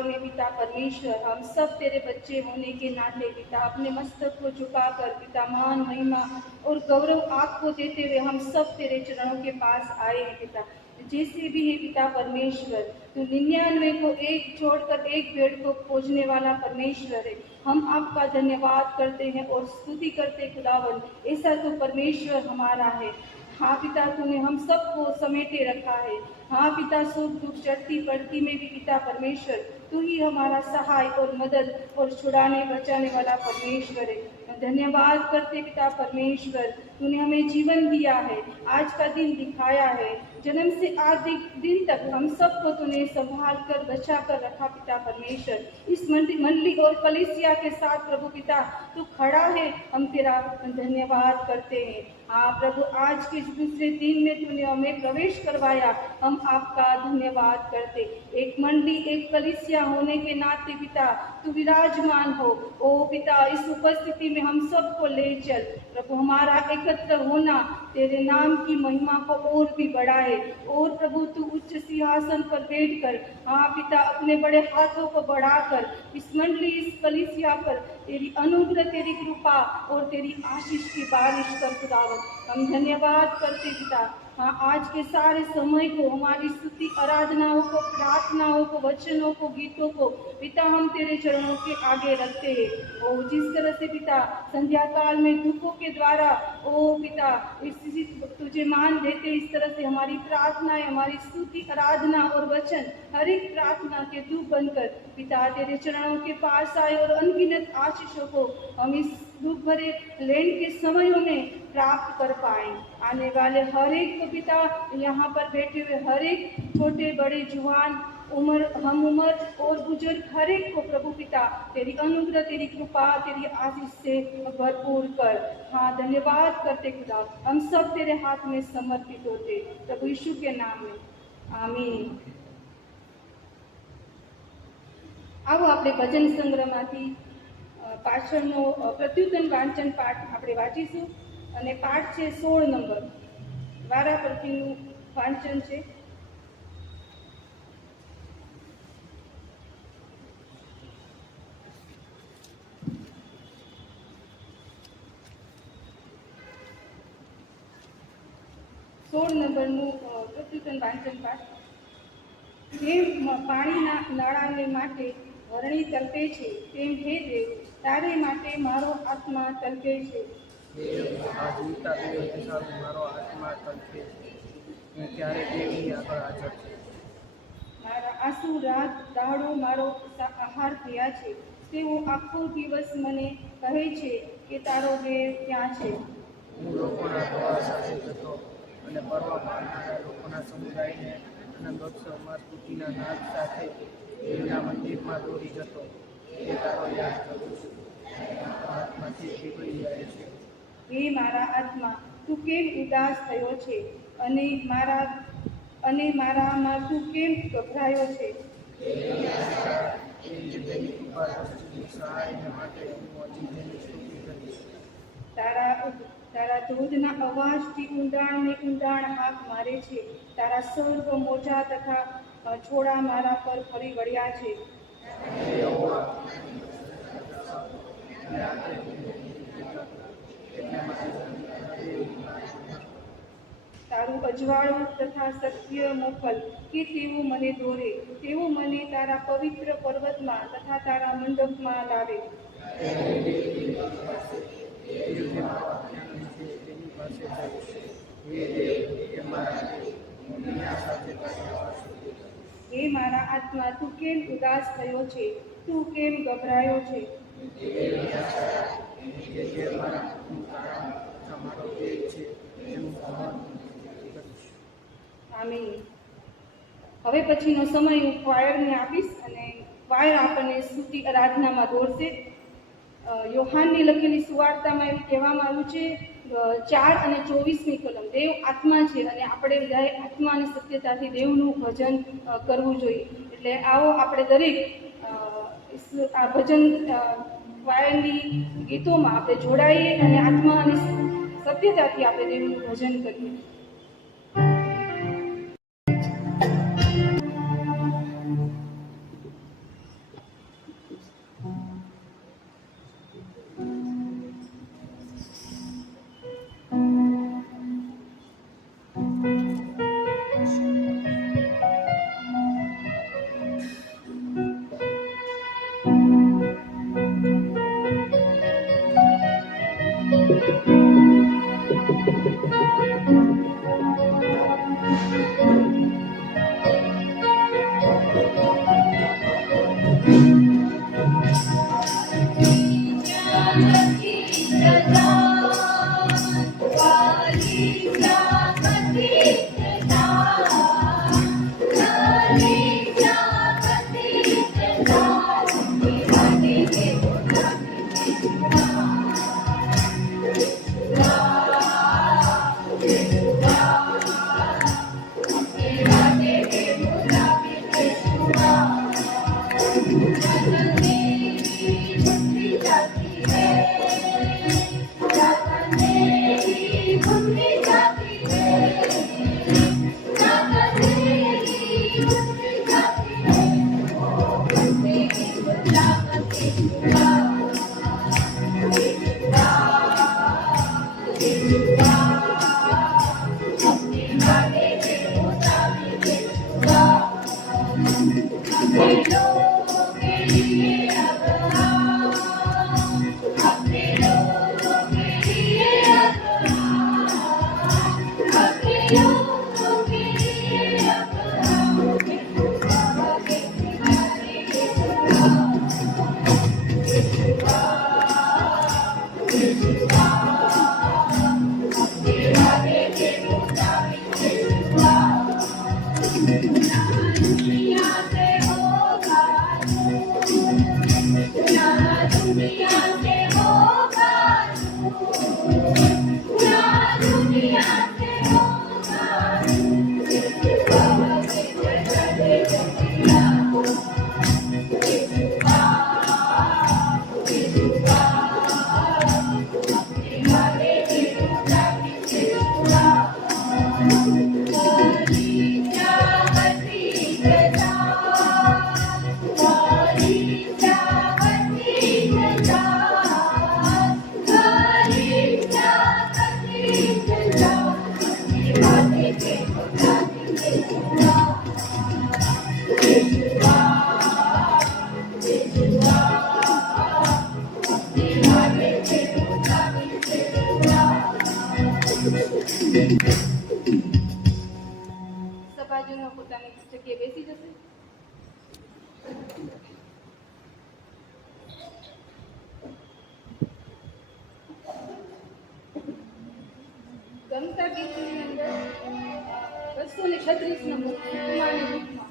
काल में पिता परमेश्वर, हम सब तेरे बच्चे होने के नाते पिता अपने मस्तक को झुकाकर पिता मान महिमा और गौरव आपको देते हुए हम सब तेरे चरणों के पास आए हैं पिता। जैसे भी है पिता परमेश्वर, तो 99 को एक छोड़कर एक पेड़ को खोजने वाला परमेश्वर है। हम आपका धन्यवाद करते हैं और स्तुति करते खुदावन, ऐसा तो परमेश्वर हमारा है। हाँ पिता, तूने हम सबको समेटे रखा है। हाँ पिता, सुख दुख चढ़ती पड़ती में भी पिता परमेश्वर तू ही हमारा सहाय और मदद और छुड़ाने बचाने वाला परमेश्वर है। धन्यवाद करते पिता परमेश्वर, तूने हमें जीवन दिया है, आज का दिन दिखाया है। जन्म से आज दिन तक हम सबको तूने संभाल कर बचा कर रखा पिता परमेश्वर। इस मंडली और कलीसिया के साथ प्रभु पिता तू खड़ा है, हम तेरा धन्यवाद करते हैं। हाँ प्रभु, आज के दूसरे दिन में तूने हमें प्रवेश करवाया, हम आपका धन्यवाद करते। एक मंडली एक कलीसिया होने के नाते पिता तू विराजमान हो। ओ पिता, इस उपस्थिति में हम सबको ले चल प्रभु। हमारा एकत्र होना तेरे नाम की महिमा को और भी बढ़ाए। और प्रभु, तू उच्च सिंहासन पर बैठकर हाँ पिता अपने बड़े हाथों को बढ़ाकर इस मंडली इस कलीसिया पर तेरी अनुग्रह तेरी कृपा और तेरी आशीष की बारिश कर खुदावन। हम धन्यवाद करते पिता। हाँ, आज के सारे समय को हमारी स्तुति आराधनाओं को प्रार्थनाओं को वचनों को गीतों को पिता हम तेरे चरणों के आगे रखते हैं। ओ जिस तरह से पिता संध्या काल में दुखों के द्वारा ओ पिता इस तुझे मान देते, इस तरह से हमारी प्रार्थनाएं हमारी स्तुति आराधना और वचन हर एक प्रार्थना के दूत बनकर पिता तेरे चरणों के पास आए और अनगिनत आशीषों को हम इस दुख भरे लेन के समयों में प्राप्त कर पाए। आने वाले हर एक को पिता यहाँ पर बैठे हुए हर एक छोटे बड़े जुआन उम्र हम उम्र और बुजुर्ग हर एक को प्रभु पिता तेरी अनुग्रह तेरी कृपा तेरी आशीष से भरपूर कर। हाँ, धन्यवाद करते खुदा, हम सब तेरे हाथ में समर्पित होते प्रभु यीशु के नाम में, आमीन। आओ આપણે ભજન સંગ્રહમાંથી પાછળનો પ્રત્યુત્તમ વાંચન પાઠ આપણે વાંચીશું અને પાઠ છે 16 નંબર વારાફરતીનું વાંચન છે। નંબરનું પ્રત્યુત્તમ વાંચન પાઠ। જેમ પાણીના નળાને માટે વરણી તલપે છે, તેમ હે દેવ તારે માટે મારો આત્મા તલપે છે। મારા આંસુ રાત દાડો મારો આહાર થયા છે। તેઓ આખો દિવસ મને કહે છે કે તારો દેવ ક્યાં છે। હું લોકોના પ્રવાસ સાથે જતો અને પરવા પામનારા લોકોના સમુદાયને આનંદોત્સવમાં સ્તુતિના નાદ સાથે દેવના મંદિરમાં દોડી જતો। એ તારો યાદ કરું છું, આત્માથી પીગળી જાય છે। હે મારા આત્મા, તું કેમ ઉદાસ થયો છે અને મારામાં તું કેમ ગભરાયો છે। તારા ધોધના અવાજથી ઊંડાણને ઊંડાણ હાથ મારે છે। તારા સર્વ મોજા તથા છોડા મારા પર ફરી વળ્યા છે। તારું અજવાળું તથા સત્ય મોકલ કે તેવું મને દોરે, તેવું મને તારા પવિત્ર પર્વતમાં તથા તારા મંડપમાં લાવે। હે મારા આત્મા, તું કેમ ઉદાસ થયો છે, તું કેમ ગભરાયો છે। આમીન। હવે પછીનો સમય હું ક્વાયરને આપીશ અને ક્વાયર આપણને સ્તુતિ આરાધનામાં દોરશે। યોહાનની લખેલી સુવાર્તામાં એવું કહેવામાં આવ્યું છે 4 અને 24ની કલમ, દેવ આત્મા છે અને આપણે બધાએ આત્મા અને સત્યતાથી દેવનું ભજન કરવું જોઈએ। એટલે આવો આપણે દરેક આ ભજન ક્વાયરની ગીતોમાં આપણે જોડાઈએ અને આત્મા અને સત્યતાથી આપણે દેવનું ભજન કરીએ। સભાજનો પોતાની જગ્યાએ બેસી જશે. ગમતા ગીતની અંદર 236 નંબર કુમારની ગીતમાં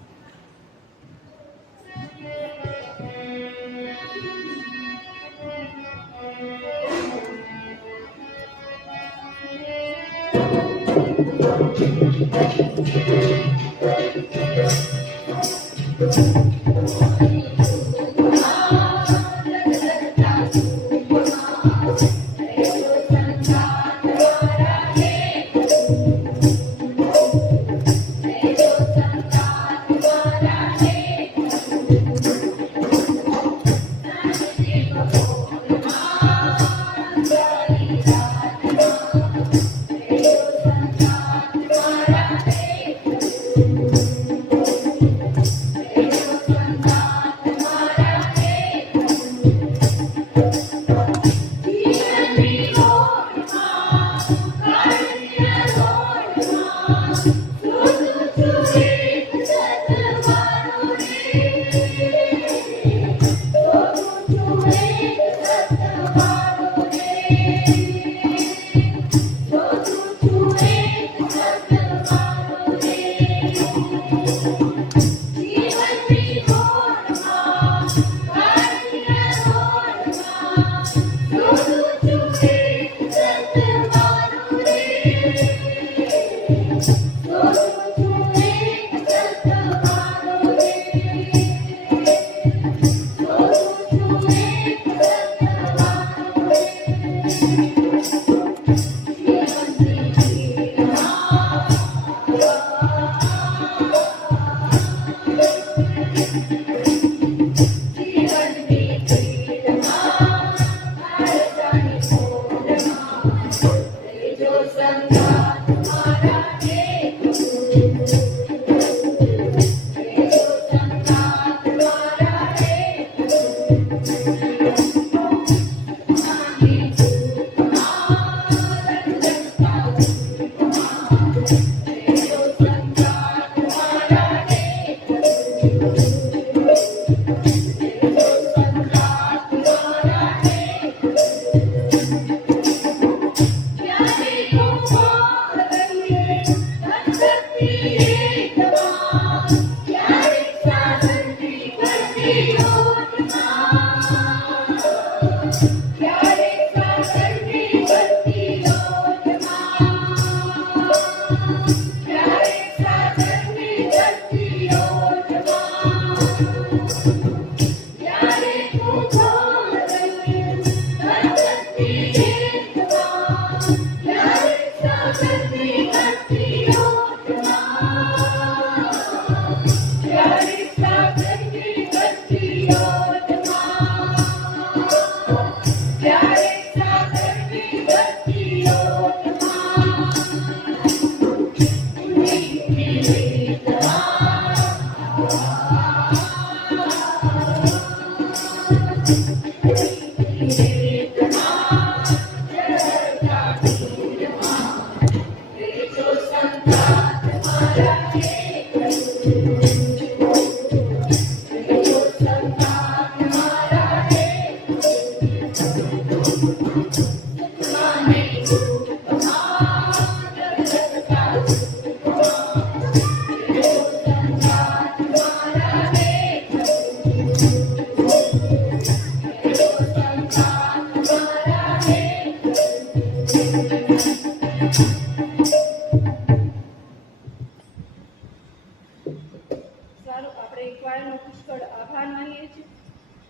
સારું, આપણે ક્વાયરનો પુષ્કળ આભાર માનીએ છીએ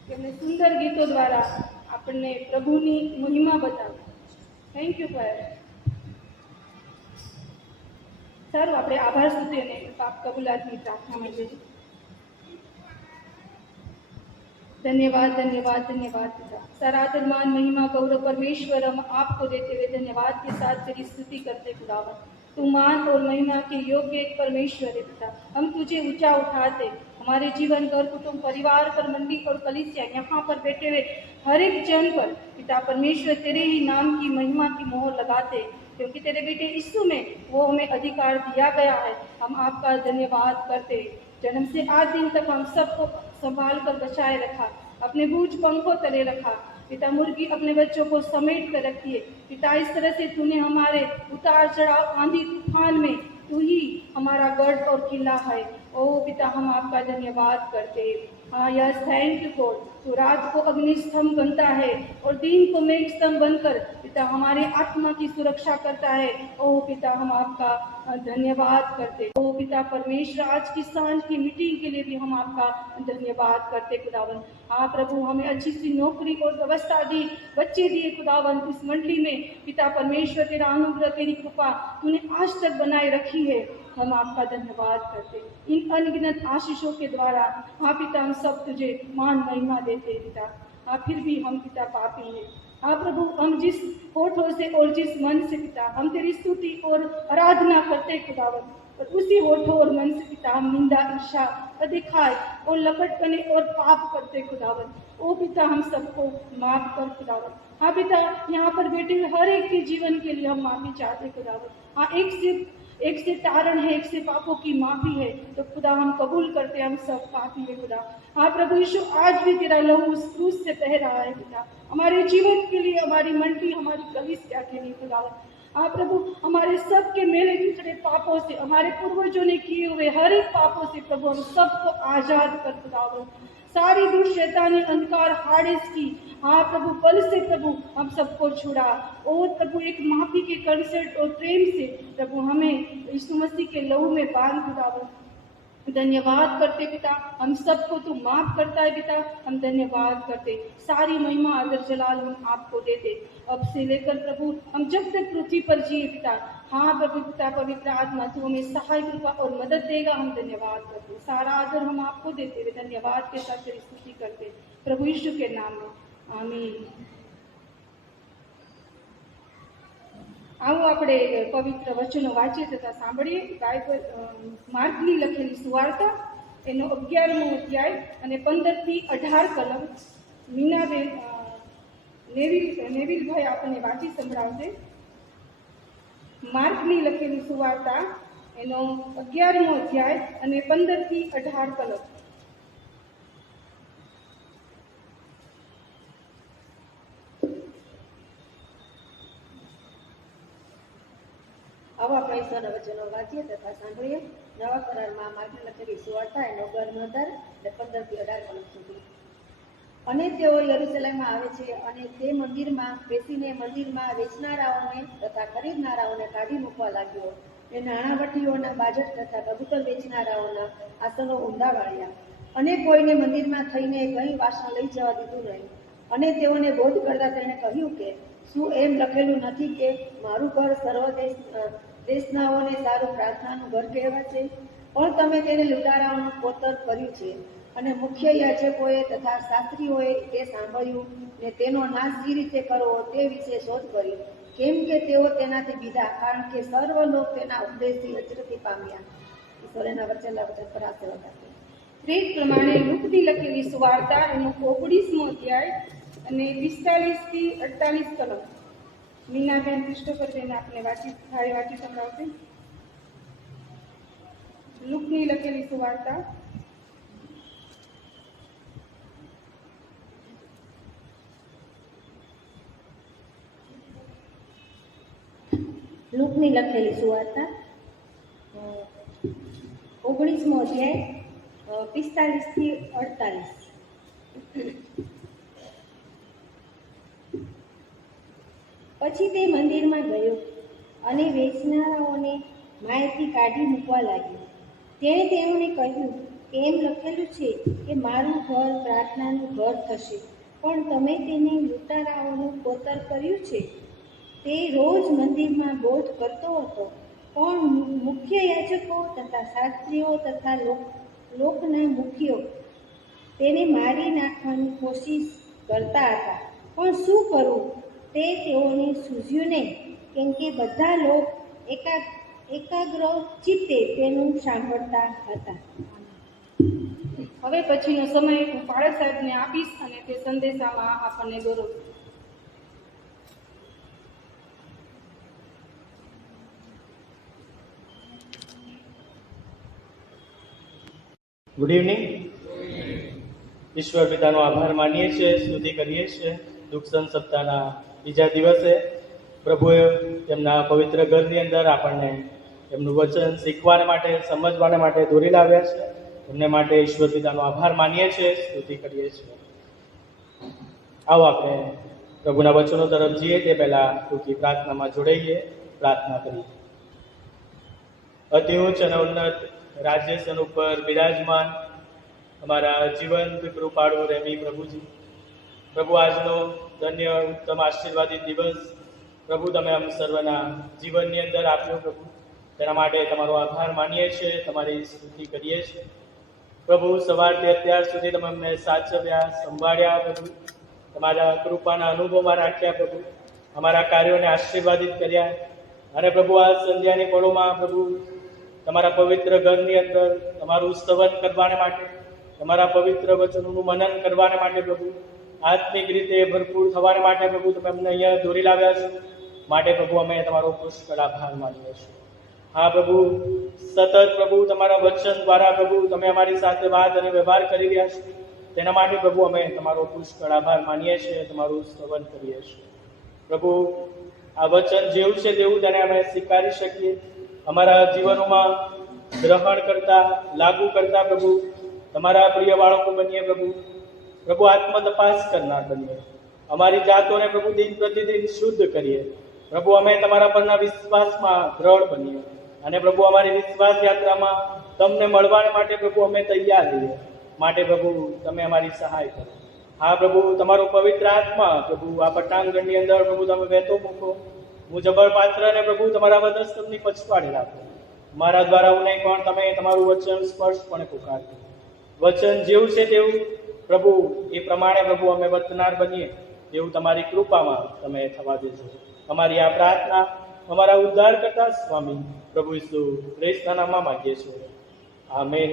કે એમને સુંદર ગીતો દ્વારા આપણને પ્રભુની મહિમા બતાવી. Thank you choir. સારું, આપણે આભાર સ્તુતિ અને પાપ કબૂલાતની પ્રાર્થનામાં જઈએ. धन्यवाद धन्यवाद धन्यवाद पिता. सारा आदर मान महिमा गौरव परमेश्वर हम आपको देते हुए धन्यवाद के साथ तेरी स्तुति करते खुदावन. तू मान और महिमा के योग्य एक परमेश्वर है पिता. हम तुझे ऊंचा उठाते, हमारे जीवन घर कुटुंब परिवार पर मंडी और कलीसिया यहाँ पर बैठे हुए हर एक जन पर पिता परमेश्वर तेरे ही नाम की महिमा की मोहर लगाते, क्योंकि तेरे बेटे यीशु में वो हमें अधिकार दिया गया है. हम आपका धन्यवाद करते. जन्म से आज दिन तक हम सबको संभाल कर बचाए रखा, अपने बूझ पंखों तले रखा. पिता मुर्गी अपने बच्चों को समेट कर रखी है. पिता इस तरह से तूने हमारे उतार चढ़ाव आंधी तूफान में तू ही हमारा गढ़ और किला है. ओ पिता हम आपका धन्यवाद करते. हाँ यस, थैंक यू गॉड. तू रात को अग्नि स्तंभ बनता है और दिन को मेघ स्तंभ बनकर पिता हमारे आत्मा की सुरक्षा करता है. ओ पिता हम आपका धन्यवाद करते. ओ पिता परमेश्वर आज की सांझ की मीटिंग के लिए भी हम आपका धन्यवाद करते खुदावन. हाँ प्रभु, हमें अच्छी सी नौकरी और व्यवस्था दी, बच्चे दिए खुदावन. इस मंडली में पिता परमेश्वर तेरा अनुग्रह तेरी कृपा तूने आज तक बनाए रखी है. हम आपका धन्यवाद करते. इन अनगिनत आशीषों के द्वारा हाँ पिता हम सब तुझे मान महिमा देते पिता. हाँ फिर भी हम पिता पापी हैं. हाँ प्रभु, हम जिस होठों से और जिस मन से पिता हम तेरी स्तुति और आराधना करते खुदावन, और उसी होठों और मन से पिता हम निंदा ईर्षा अधिकार और लपटपने और पाप करते खुदावन. ओ पिता हम सबको माफ कर खुदावन. हाँ पिता, यहाँ पर बैठे हुए हर एक के जीवन के लिए हम माफी चाहते खुदावन. हाँ एक से तारण है, एक से पापों की माफी है. तो खुदा हम कबूल करते हम सब पापी है खुदा. हाँ प्रभु यीशु, आज भी तेरा लहू उस क्रूस से बह रहा है पिता, हमारे जीवन के लिए, हमारी मंडली, हमारी कलीसिया के लिए खुदा. हाँ प्रभु, हमारे सब के मेले दूसरे पापों से, हमारे पूर्वजों ने किए हुए हर एक पापों से प्रभु हम सबको आजाद कर खुदावन. सारी दूर शैतानी अंधकार हाड़ेस की हाँ प्रभु बल से प्रभु हम सबको छुड़ा. और प्रभु एक माफी के कंसर्ट और प्रेम से प्रभु हमें यीशु मसीह के लहू में बांध खुदावन. धन्यवाद करते पिता, हम सबको तू माफ करता है पिता. हम धन्यवाद करते. सारी महिमा आदर जलाल हम आपको देते अब से लेकर प्रभु हम जब तक पृथ्वी पर जिए पिता. हाँ प्रभु पिता पवित्र आत्मा तू हमें सहाय कृपा और मदद देगा. हम धन्यवाद करते. सारा आदर हम आपको देते हुए धन्यवाद के साथ तेरी स्तुति करते प्रभु यीशु के नाम में. आमीन. આવું આપણે પવિત્ર વચનો વાંચીએ તથા સાંભળીએ. બાઇબલ માર્કની લખેલી સુવાર્તા એનો 11મો અધ્યાય અને 15 થી 18 કલમ મીનાબેન નેવિલભાઈ આપણને વાંચી સંભળાવશે. માર્કની લખેલી સુવાર્તા એનો 11મો અધ્યાય અને 15 થી 18 કલમ. આવો આપણે ઈશ્વરના વચનો વાંચીએ તથા સાંભળીએ. નવા કરારમાં માર્કની લખેલી સુવાર્તા એનો 11 અને 15 થી 18 કલમ સુધી. અને તેઓ યરૂશલેમમાં આવે છે અને તે મંદિરમાં બેસીને મંદિરમાં વેચનારાઓને તથા ખરીદનારાઓને કાઢી મૂકવા લાગ્યો. એ નાણાવટીઓના બાજટ તથા કબૂતર વેચનારાઓના આસનો ઊંડા વાળ્યા અને કોઈને મંદિરમાં થઈને કંઈ વાસણ લઈ જવા દીધું નહીં. અને તેઓને બોધ કરતા તેણે કહ્યું કે શું એમ લખેલું નથી કે મારું ઘર સર્વ દેશનાઓને સારું પ્રાર્થનાનું ઘર કહેવાશે? પણ તમે તેને લૂંટારાઓનું કોતર કર્યું છે. અને મુખ્ય યાજકોએ તથા શાસ્ત્રીઓએ તે સાંભળ્યું ને તેનો નાશ કઈ રીતે કરવો તે વિશે શોધ કરી, કેમ કે તેઓ તેનાથી બીધા, કારણ કે સર્વ લોક તેના ઉપદેશથી અચરતી પામ્યા. ઈશ્વરના વચનના વચન પર આશીર્વાદ આપે. તે જ પ્રમાણે લુકની લખેલી સુવાર્તા એનો 19મો અધ્યાય અને 45 થી 48 કલમ. મીનાબેન ક્રિસ્ટોફરબેન આપને વાંચી સંભળાવશે. લુકની લખેલી સુવાર્તા લૂકની લખેલી સુવાર્તા 19મો અધ્યાય 45 થી 48. પછી તે મંદિરમાં ગયો અને વેચનારાઓને માયથી કાઢી મૂકવા લાગ્યો. તેણે તેઓને કહ્યું કે એમ લખેલું છે કે મારું ઘર પ્રાર્થનાનું ઘર થશે, પણ તમે તેને લૂંટારાઓનું કોતર કર્યું છે. તે રોજ મંદિરમાં બોધ કરતો હતો, પણ મુખ્ય યાજકો તથા શાસ્ત્રીઓ તથા લોકના મુખ્યો તેને મારી નાખવાની કોશિશ કરતા હતા. પણ શું કરવું તે તેઓને સૂઝ્યું નહીં, કેમ કે બધા લોક એકાગ્ર ચિત્તે તેનું સાંભળતા હતા. હવે પછીનો સમય હું પાળક સાહેબને આપીશ અને તે સંદેશામાં આપણને દોરો. Good evening. ઈશ્વર પિતાનો આભાર માનીએ છીએ, સ્તુતિ કરીએ છીએ. દુઃખ સંત સપ્તાહના બીજા દિવસે પ્રભુએ તેમના પવિત્ર ઘરની અંદર આપણને એમનું વચન શીખવાને માટે, સમજવાને માટે દોરી લાવ્યા છે. એમને માટે ઈશ્વર પિતાનો આભાર માનીએ છીએ, સ્તુતિ કરીએ છીએ. આવો આપણે પ્રભુના વચનો તરફ જઈએ તે પહેલા ટૂંકી પ્રાર્થનામાં જોડાઈએ. પ્રાર્થના કરીએ. અતિ ઉચ્ચ અને ઉન્નત રાજ્યસન ઉપર બિરાજમાન અમારા જીવંત કૃપાળુ રેમી પ્રભુજી, પ્રભુ આજનો ધન્ય ઉત્તમ આશીર્વાદિત દિવસ પ્રભુ તમે આમ સર્વના જીવનની અંદર આપ્યો પ્રભુ, તેના માટે તમારો આભાર માનીએ છીએ, તમારી સ્તુતિ કરીએ છીએ. પ્રભુ સવારથી અત્યાર સુધી તમે અમને સાચવ્યા, સંભાળ્યા પ્રભુ, તમારા કૃપાના અનુભવમાં રાખ્યા પ્રભુ, અમારા કાર્યોને આશીર્વાદિત કર્યા. અને પ્રભુ આ સંધ્યાની પળોમાં પ્રભુ તમારા પવિત્ર ઘરની અંદર તમારું સ્તવન કરવાને માટે, તમારા પવિત્ર વચનોનું મનન કરવાને માટે પ્રભુ, આત્મિક રીતે ભરપૂર થવાને માટે પ્રભુ તમે અમને અહીંયા દોરી લાવ્યા છો. માટે પ્રભુ અમે તમારો પુષ્કળ આભાર માનીએ છીએ. હા પ્રભુ, સતત પ્રભુ તમારા વચન દ્વારા પ્રભુ તમે અમારી સાથે વાત અને વ્યવહાર કરી રહ્યા છો. તેના માટે પ્રભુ અમે તમારો પુષ્કળ આભાર માનીએ છીએ, તમારું સ્તવન કરીએ છીએ. પ્રભુ આ વચન જેવું છે તેવું તેને અમે સ્વીકારી શકીએ, અમારા જીવનોમાં ગ્રહણ કરતા, લાગુ કરતા પ્રભુ તમારા પ્રિય બાળકો બનીએ પ્રભુ. પ્રભુ આત્મ તપાસ કરનાર બનીએ, અમારી જાતોને પ્રભુ દિન પ્રતિદિન શુદ્ધ કરીએ. પ્રભુ અમે તમારા પરના વિશ્વાસમાં દ્રઢ બનીએ અને પ્રભુ અમારી વિશ્વાસ યાત્રામાં તમને મળવા માટે પ્રભુ અમે તૈયાર રહીએ. માટે પ્રભુ તમે અમારી સહાય કરો. હા પ્રભુ, તમારો પવિત્ર આત્મા પ્રભુ આ પટાંગણની અંદર પ્રભુ તમે વહેતો મૂકો. હું જબર પાત્રને પ્રભુ તમારા વધસ્તંભની પછવાડે રાખો. મારા દ્વારા હું નહીં પણ તમે તમારું વચન સ્પર્શપણે પુકારજો. વચન જેવું છે તેવું પ્રભુ એ પ્રમાણે પ્રભુ અમે વર્તનાર બનીએ એવું તમારી કૃપામાં તમે થવા દેજો. અમારી આ પ્રાર્થના અમારા ઉદ્ધાર કરતા સ્વામી પ્રભુ ઈસુ ખ્રિસ્તના નામમાં માંગીએ છીએ. આમેન.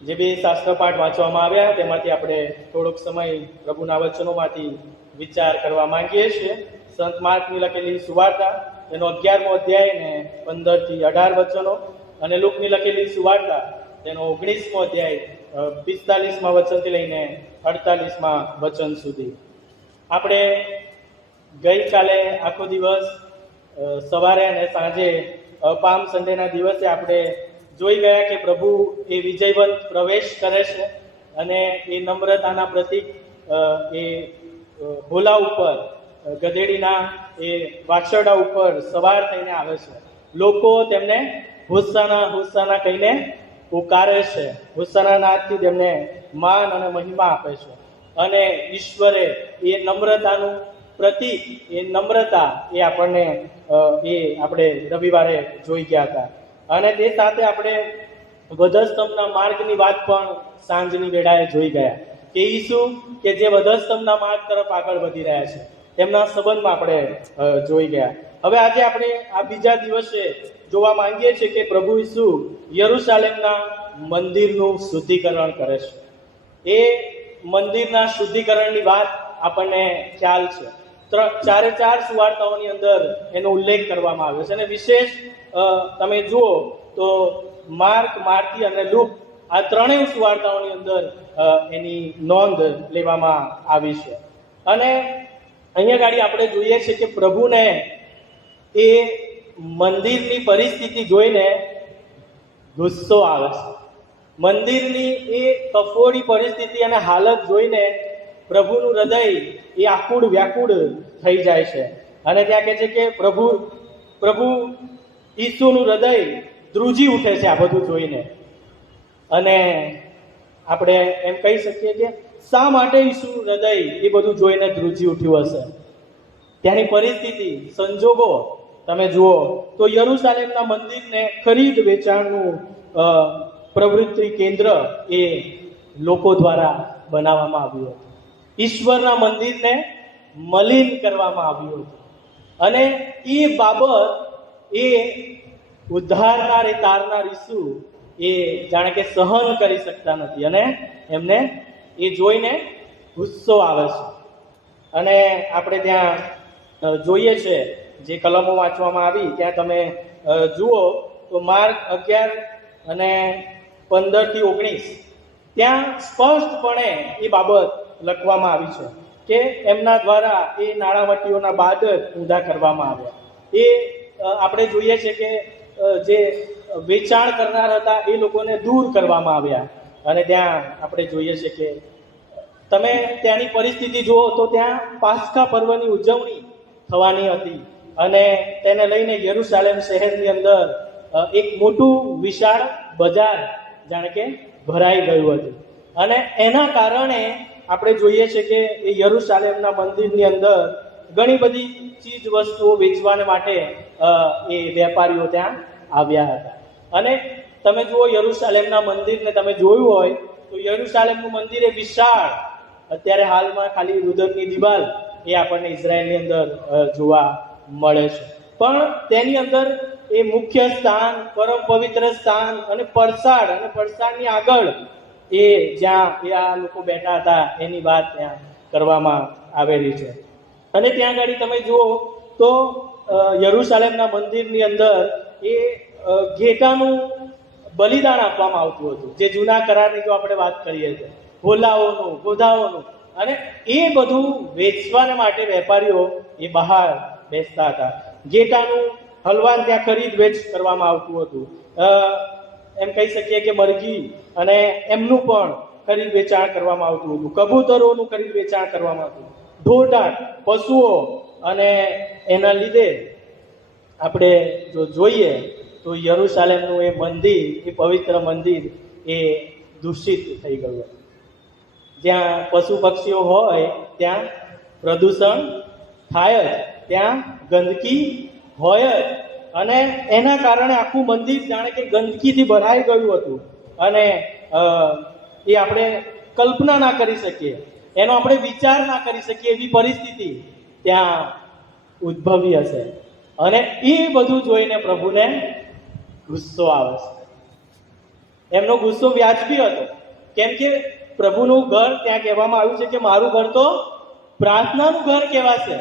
જે બે શાસ્ત્ર પાઠ વાંચવામાં આવ્યા તેમાંથી આપણે થોડોક સમય પ્રભુના વચનોમાંથી વિચાર કરવા માંગીએ છીએ. સંત માર્કની લખેલી સુવાર્તા તેનો 11મો અધ્યાય ને 15 થી 18 વચનો, અને લુકની લખેલી સુવાર્તા તેનો 19મો અધ્યાય 45માં વચનથી લઈને 48માં વચન સુધી. આપણે ગઈકાલે આખો દિવસ સવારે અને સાંજે પામ સન્ડેના દિવસે આપણે જોઈ ગયા કે પ્રભુ એ વિજયવંત પ્રવેશ કરે છે અને એ નમ્રતાના પ્રતીક એ હોલા ઉપર ગધેડીના એ વાછરડા ઉપર સવાર થઈને આવે છે. લોકો તેમને હોસાના હોસાના કહીને પુકારે છે. હોસાના નાદથી તેમને માન અને મહિમા આપે છે. અને ઈશ્વરે એ નમ્રતાનું પ્રતીક, એ નમ્રતા એ આપણને એ આપણે રવિવારે જોઈ ગયા હતા. અને તે સાથે આપણે વધસ્તંભના માર્ગની વાત પણ સાંજની વેળાએ જોઈ ગયા કે ઈસુ કે જે વધસ્તંભના માર્ગ તરફ આગળ વધી રહ્યા છે તેમના સંબંધમાં આપણે જોઈ ગયા. હવે આજે આપણે આ બીજા દિવસે જોવા માંગીએ છીએ કે પ્રભુ ઈસુ યરુશાલેમના મંદિરનું શુદ્ધિકરણ કરે છે. એ મંદિરના શુદ્ધિકરણની વાત આપણને ખ્યાલ છે. ચારે ચાર સુવાર્તાઓની અંદર એનો ઉલ્લેખ કરવામાં આવ્યો છે અને વિશેષ તમે જુઓ તો માર્ક, માર્કી અને લૂક આ ત્રણેય સુવાર્તાઓની અંદર એની નોંધ લેવામાં આવી છે. અને અહીંયા ગાડી આપણે જોઈએ છીએ કે પ્રભુને એ મંદિરની પરિસ્થિતિ જોઈને ગુસ્સો આવે છે. મંદિરની એ કફોડી પરિસ્થિતિ અને હાલત જોઈને પ્રભુનું હૃદય એ આકુળ વ્યાકુળ થઈ જાય છે. અને ત્યાં કહે છે કે પ્રભુ ઈસુનું હૃદય ધ્રુજી ઉઠે છે આ બધું જોઈને. અને આપણે એમ કહી શકીએ કે શા માટે ઈસુનું હૃદય એ બધું જોઈને ધ્રુજી ઉઠ્યું હશે? ત્યાંની પરિસ્થિતિ, સંજોગો તમે જુઓ તો યરુશાલેમના મંદિરને ખરીદ વેચાણનું પ્રવૃત્તિ કેન્દ્ર એ લોકો દ્વારા બનાવવામાં આવ્યું હતું. ઈશ્વરના મંદિરને મલિન કરવામાં આવ્યું હતું. અને એ બાબત એ ઉદ્ધારનાર એ તારનાર ઈસુ એ જાણે કે સહન કરી શકતા નથી અને એમને એ જોઈને ગુસ્સો આવે છે. અને આપણે ત્યાં જોઈએ છે જે કલમો વાંચવામાં આવી ત્યાં તમે જુઓ તો માર્ક 11 અને 15-19 ત્યાં સ્પષ્ટપણે એ બાબત લખવામાં આવી છે કે એમના દ્વારા એ નાણાવટીઓના બાદ જ ઊંધા કરવામાં આવ્યા. એ આપણે જોઈએ છે કે જે વેચાણ કરનાર હતા એ લોકોને દૂર કરવામાં આવ્યા. અને ત્યાં આપણે જોઈએ છે કે તમે ત્યાંની પરિસ્થિતિ જુઓ તો ત્યાં પાસ્કા પર્વની ઉજવણી થવાની હતી અને તેને લઈને યરુશાલેમ શહેરની અંદર એક મોટું વિશાળ બજાર જાણે કે ભરાઈ ગયું હતું. અને એના કારણે આપણે જોઈએ છે કે એ યરુશાલેમના મંદિરની અંદર ઘણી બધી ચીજ વસ્તુઓ વેચવાને માટે એ વેપારીઓ ત્યાં આવ્યા હતા. અને તમે જુઓ યરુશાલેમના મંદિરને તમે જોયું હોય તો યરુશાલેમનું મંદિર એ વિશાળ, અત્યારે હાલમાં ખાલી રુદનની દિવાલ એ આપણને ઇઝરાયલની અંદર જોવા મળે છે. પણ તેની અંદર એ મુખ્ય સ્થાન, પરમ પવિત્ર સ્થાન અને પડસાડની આગળ એ જ્યાં એ આ લોકો બેઠા હતા એની વાત ત્યાં કરવામાં આવેલી છે. અને ત્યાં આગળ તમે જુઓ તો યરુશાલેમના મંદિરની અંદર એ ઘેટાનું બલિદાન આપવામાં આવતું હતું, જે જૂના કરારની જો આપણે વાત કરીએ તો હોલાઓનું, ગોધાઓનું. અને એ બધું વેચવાને માટે વેપારીઓ એ બહાર બેસતા હતા. ઘેટાનું હલવાન ત્યાં ખરીદ વેચ કરવામાં આવતું હતું. એમ કહી શકીએ કે મરઘી અને એમનું પણ ખરીદ વેચાણ કરવામાં આવતું હતું. કબૂતરોનું ખરીદ વેચાણ કરવામાં આવતું, ઢોરઢાટ, પશુઓ. અને એના લીધે આપણે જો જોઈએ તો યરુશાલેમનું એ મંદિર, એ પવિત્ર મંદિર એ દૂષિત થઈ ગયું. જ્યાં પશુ પક્ષીઓ હોય ત્યાં પ્રદૂષણ થાય જ, ત્યાં ગંદકી હોય જ. અને એના કારણે આખું મંદિર જાણે કે ગંદકીથી ભરાઈ ગયું હતું. અને એ આપણે કલ્પના ના કરી શકીએ, એનો આપણે વિચાર ના કરી શકીએ એવી પરિસ્થિતિ ત્યાં ઉદ્ભવી હશે. અને એ બધું જોઈને પ્રભુને ગુસ્સો આવે છે. એમનો ગુસ્સો વ્યાજબી હતો, કેમ કે પ્રભુનું ઘર, ત્યાં કહેવામાં આવ્યું છે કે મારું ઘર તો પ્રાર્થનાનું ઘર કહેવાશે.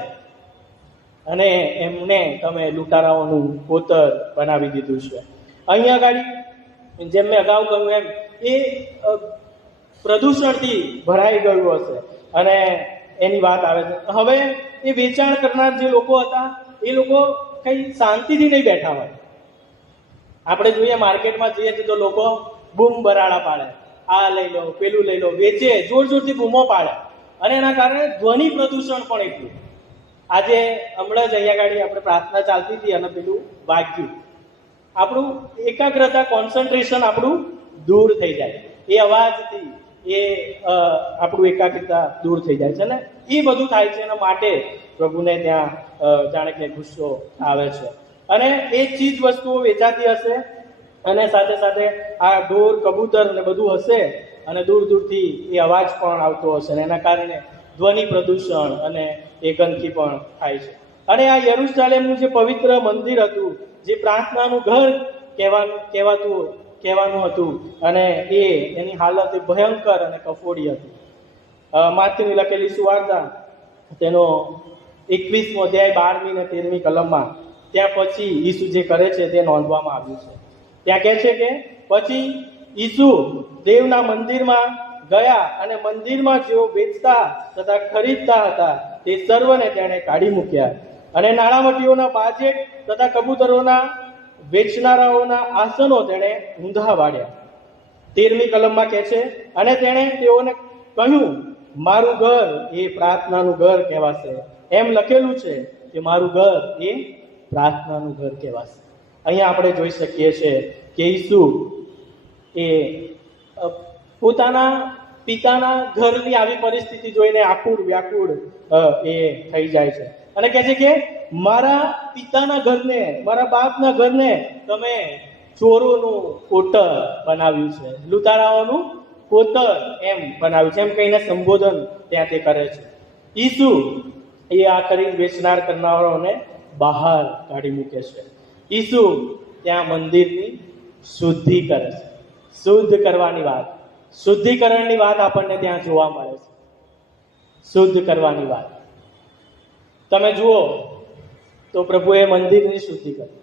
અને એમને તમે લૂંટારાઓનું કોતર બનાવી દીધું છે. અહીંયા આગળ જેમ મેં અગાઉ કહ્યું એમ એ પ્રદૂષણથી ભરાઈ ગયું હશે અને એની વાત આવે છે. હવે એ વેચાણ કરનાર જે લોકો હતા એ લોકો કંઈ શાંતિથી નહીં બેઠા હોય. આપણે જોઈએ માર્કેટમાં જઈએ તો લોકો બૂમ બરાડા પાડે, આ લઈ લો, પેલું લઈ લો, વેચે, જોર જોરથી બૂમો પાડે, અને એના કારણે ધ્વનિ પ્રદૂષણ પણ એટલું. આજે હમણાં જ અહીંયા આગળ આપણે પ્રાર્થના ચાલતી હતી અને પેલું વાગ્યું, આપણું એકાગ્રતા, કોન્સન્ટ્રેશન આપણું દૂર થઈ જાય એ અવાજથી, એ આપણું એકાગ્રતા દૂર થઈ જાય છે ને એ બધું થાય છે. એના માટે પ્રભુને ત્યાં જાણે કે ગુસ્સો આવે છે. અને એ ચીજ વસ્તુઓ વેચાતી હશે અને સાથે સાથે આ ઢોર, કબૂતર ને બધું હશે, અને દૂર દૂરથી એ અવાજ પણ આવતો હશે, અને એના કારણે ધ્વનિ પ્રદૂષણ અને એ ગંદકી પણ થાય છે. અને આ યરુશલેમનું જે પવિત્ર મંદિર હતું, જે પ્રાર્થનાનું ઘર કહેવાનું હતું, અને એની હાલત એ ભયંકર અને કફોડી હતી. માથેની લખેલી સુવાર્તા તેનો 21મો અધ્યાય 12મી અને 13મી કલમમાં ત્યાં પછી ઈસુ જે કરે છે તે નોંધવામાં આવ્યું છે. ત્યાં કહે છે કે પછી ઈસુ દેવના મંદિરમાં ગયા અને મંદિરમાં જેઓ વેચતા તથા ખરીદતા હતા તે સર્વને તેણે કાઢી મૂક્યા, અને નાણાવટીઓના બાજેટ તથા કબૂતરોના વેચનારાઓના આસનો તેણે ઊંધા વાળ્યા. 13મી કલમમાં કહે છે, અને તેણે તેઓને કહ્યું, મારું ઘર એ પ્રાર્થનાનું ઘર કહેવાશે. એમ લખેલું છે કે મારું ઘર એ પ્રાર્થનાનું ઘર કહેવાશે. અહીંયા આપણે જોઈ શકીએ છીએ કે ઈસુ એ પોતાના પિતાના ઘરની આવી પરિસ્થિતિ જોઈને આકુળ વ્યાકુળ એ થઈ જાય છે, અને કહે છે કે મારા પિતાના ઘરને, મારા બાપના ઘરને તમે ચોરોનું કોતર બનાવ્યું છે, લૂંટારાઓનું કોતર એમ બનાવ્યું છે, એમ કહીને સંબોધન ત્યાં તે કરે છે. ઈસુ એ આ ખરીદ વેચનાર કરનારાઓને બહાર કાઢી મૂકે છે. ઈસુ ત્યાં મંદિરની શુદ્ધિ કરે છે. શુદ્ધ કરવાની વાત, શુદ્ધિકરણની વાત આપણને ત્યાં જોવા મળે છે. શુદ્ધ કરવાની વાત તમે જુઓ તો પ્રભુએ મંદિરની શુદ્ધિ કરી,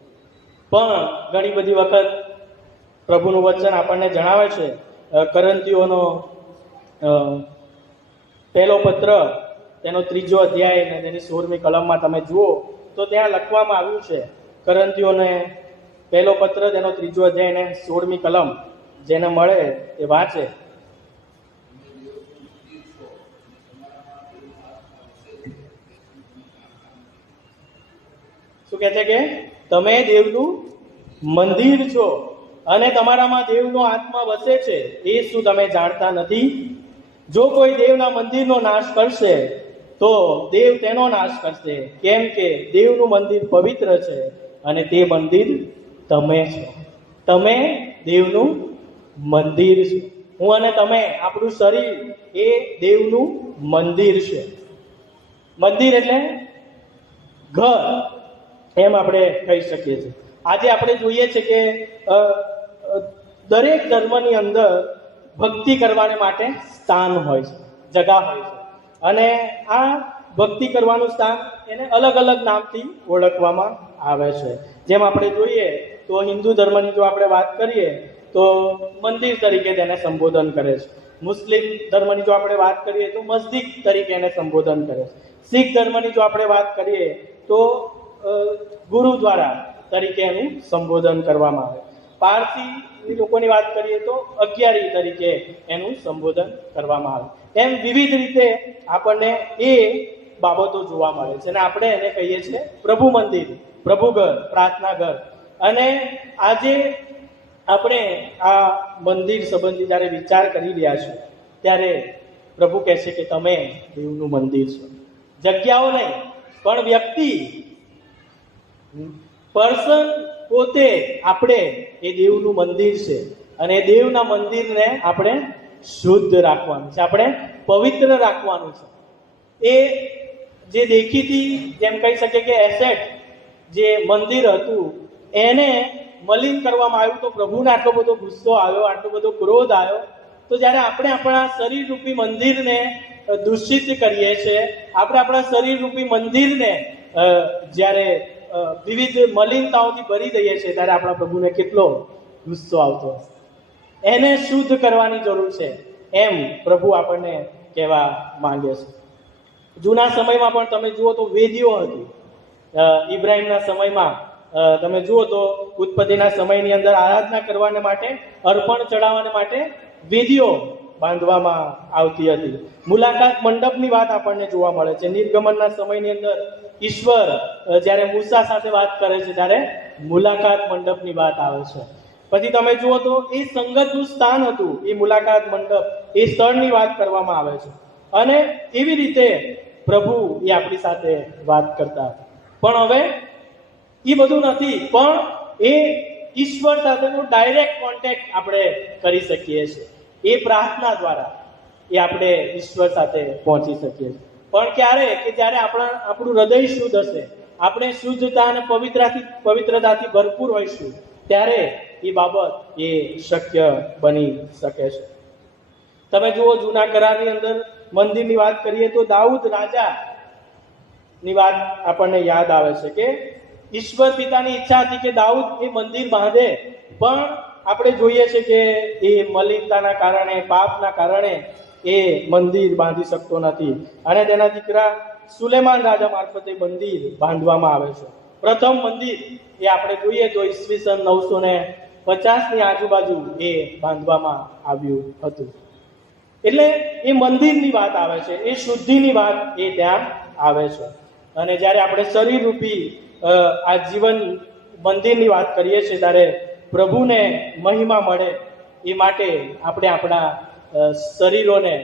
પણ ઘણી બધી વખત પ્રભુનું વચન આપણને જણાવે છે, કરંથીઓનો પહેલો પત્ર તેનો 3જો અધ્યાય અને તેની 16મી કલમમાં તમે જુઓ તો ત્યાં લખવામાં આવ્યું છે, કરંથીઓને પહેલો પત્ર તેનો 3જો અધ્યાય અને 16મી કલમ જેને મળે એ વાંચે. શું કહે છે કે તમે દેવનું મંદિર છો અને તમારામાં દેવનો આત્મા વસે છે, એ શું તમે જાણતા નથી? જો કોઈ દેવના મંદિરનો નાશ કરશે તો દેવ તેનો નાશ કરશે, કેમ કે દેવનું મંદિર પવિત્ર છે અને તે મંદિર તમે છો. તમે દેવનું મંદિર છો. હું અને તમે, આપણું શરીર એ દેવનું મંદિર છે. મંદિર એટલે ઘર એમ આપણે કહી શકીએ છીએ. આજે આપણે જોઈએ છે કે દરેક ધર્મની અંદર ભક્તિ કરવાને માટે સ્થાન હોય છે, જગા હોય છે, અને આ ભક્તિ કરવાનું સ્થાન એને અલગ અલગ નામથી ઓળખવામાં આવે છે. જેમ આપણે જોઈએ તો હિન્દુ ધર્મની જો આપણે વાત કરીએ તો મંદિર તરીકે તેને સંબોધન કરે છે. મુસ્લિમ ધર્મની જો આપણે વાત કરીએ તો મસ્જિદ તરીકે એને સંબોધન કરે છે. શીખ ધર્મની જો આપણે વાત કરીએ તો ગુરુદ્વારા તરીકે એનું સંબોધન કરવામાં આવે. પારસી લોકોની વાત કરીએ તો અગિયારી તરીકે એનું સંબોધન કરવામાં આવે. એમ વિવિધ રીતે આપણને એ બાબતો જોવા મળે છે, અને આપણે એને કહીએ છીએ પ્રભુ મંદિર, પ્રભુ ઘર, પ્રાર્થના ઘર. અને આજે આપણે આ મંદિર સંબંધી જ્યારે વિચાર કરી રહ્યા છીએ ત્યારે પ્રભુ કહે છે કે તમે દેવનું મંદિર છો. જગ્યાઓ નહીં પણ વ્યક્તિ, પર્સન પોતે, આપણે એ દેવનું મંદિર છે, અને એ દેવના મંદિરને આપણે શુદ્ધ રાખવાનું છે, આપણે પવિત્ર રાખવાનું છે. એ જે દેખીતી જેમ કહી શકીએ કે એસેટ જે મંદિર હતું એને મલિન કરવામાં આવ્યું, તો પ્રભુને આટલો બધો ગુસ્સો આવ્યો, આટલો બધો ક્રોધ આવ્યો. તો જ્યારે આપણે આપણા શરીર રૂપી મંદિરને દૂષિત કરીએ છીએ, આપણે આપણા શરીર રૂપી મંદિરને જ્યારે વિવિધ મલિનતાઓથી ભરી દઈએ છીએ, ત્યારે આપણા પ્રભુને કેટલો ગુસ્સો આવતો હશે. એને શુદ્ધ કરવાની જરૂર છે એમ પ્રભુ આપણને કહેવા માંગે છે. જૂના સમયમાં પણ તમે જુઓ તો વેદીઓ હતી, ઇબ્રાહિમના સમયમાં તમે જુઓ તો ઉત્પત્તિના સમયની અંદર આરાધના કરવાને માટે, અર્પણ ચડાવવાને માટે વેદીઓ બાંધવામાં આવતી હતી. મુલાકાત મંડપની વાત આપણને જોવા મળે છે. નિર્ગમનના સમયની અંદર ઈશ્વર જ્યારે મૂસા સાથે વાત કરે છે ત્યારે મુલાકાત મંડપની વાત આવે છે. પછી તમે જુઓ તો એ સંગતનું સ્થાન હતું, એ મુલાકાત મંડપ, એ સ્થળની વાત કરવામાં આવે છે. અને એવી રીતે પ્રભુ એ આપણી સાથે વાત કરતા હતા. પણ હવે એ બધું નથી, પણ એ ઈશ્વર સાથેનો ડાયરેક્ટ કોન્ટેક્ટ આપણે કરી શકીએ છીએ. એ પ્રાર્થના દ્વારા એ આપણે ઈશ્વર સાથે પહોંચી શકીએ છીએ. પણ ક્યારે કે જ્યારે આપણું હૃદય શુદ્ધ હશે, આપણે શુદ્ધતા અને પવિત્રતાથી ભરપૂર હોઈશું, ત્યારે એ બાબત એ શક્ય બની શકે છે. તમે જુઓ જૂના કરારની અંદર મંદિરની વાત કરીએ તો દાઉદ રાજા ની વાત આપણને યાદ આવે છે કે ઈશ્વર પિતાની ઈચ્છા હતી કે દાઉદ એ મંદિર બાંધે, પણ આપણે જોઈએ છે કે એ મલિનતાના કારણે, પાપના કારણે એ મંદિર બાંધી શકતો નથી અને તેના દીકરા સુલેમાન રાજા મારફતે મંદિર બાંધવામાં આવે છે. પ્રથમ મંદિર એ આપણે જોઈએ તો ઈસવીસન 950ની આજુબાજુ એ બાંધવામાં આવ્યું હતું. એટલે એ મંદિરની વાત આવે છે, એ શુદ્ધિની વાત એ ત્યાં આવે છે. અને જ્યારે આપણે શરીર રૂપી આ જીવન મંદિરની વાત કરીએ છીએ ત્યારે પ્રભુને મહિમા મળે એ માટે આપણે આપણા શરીરોને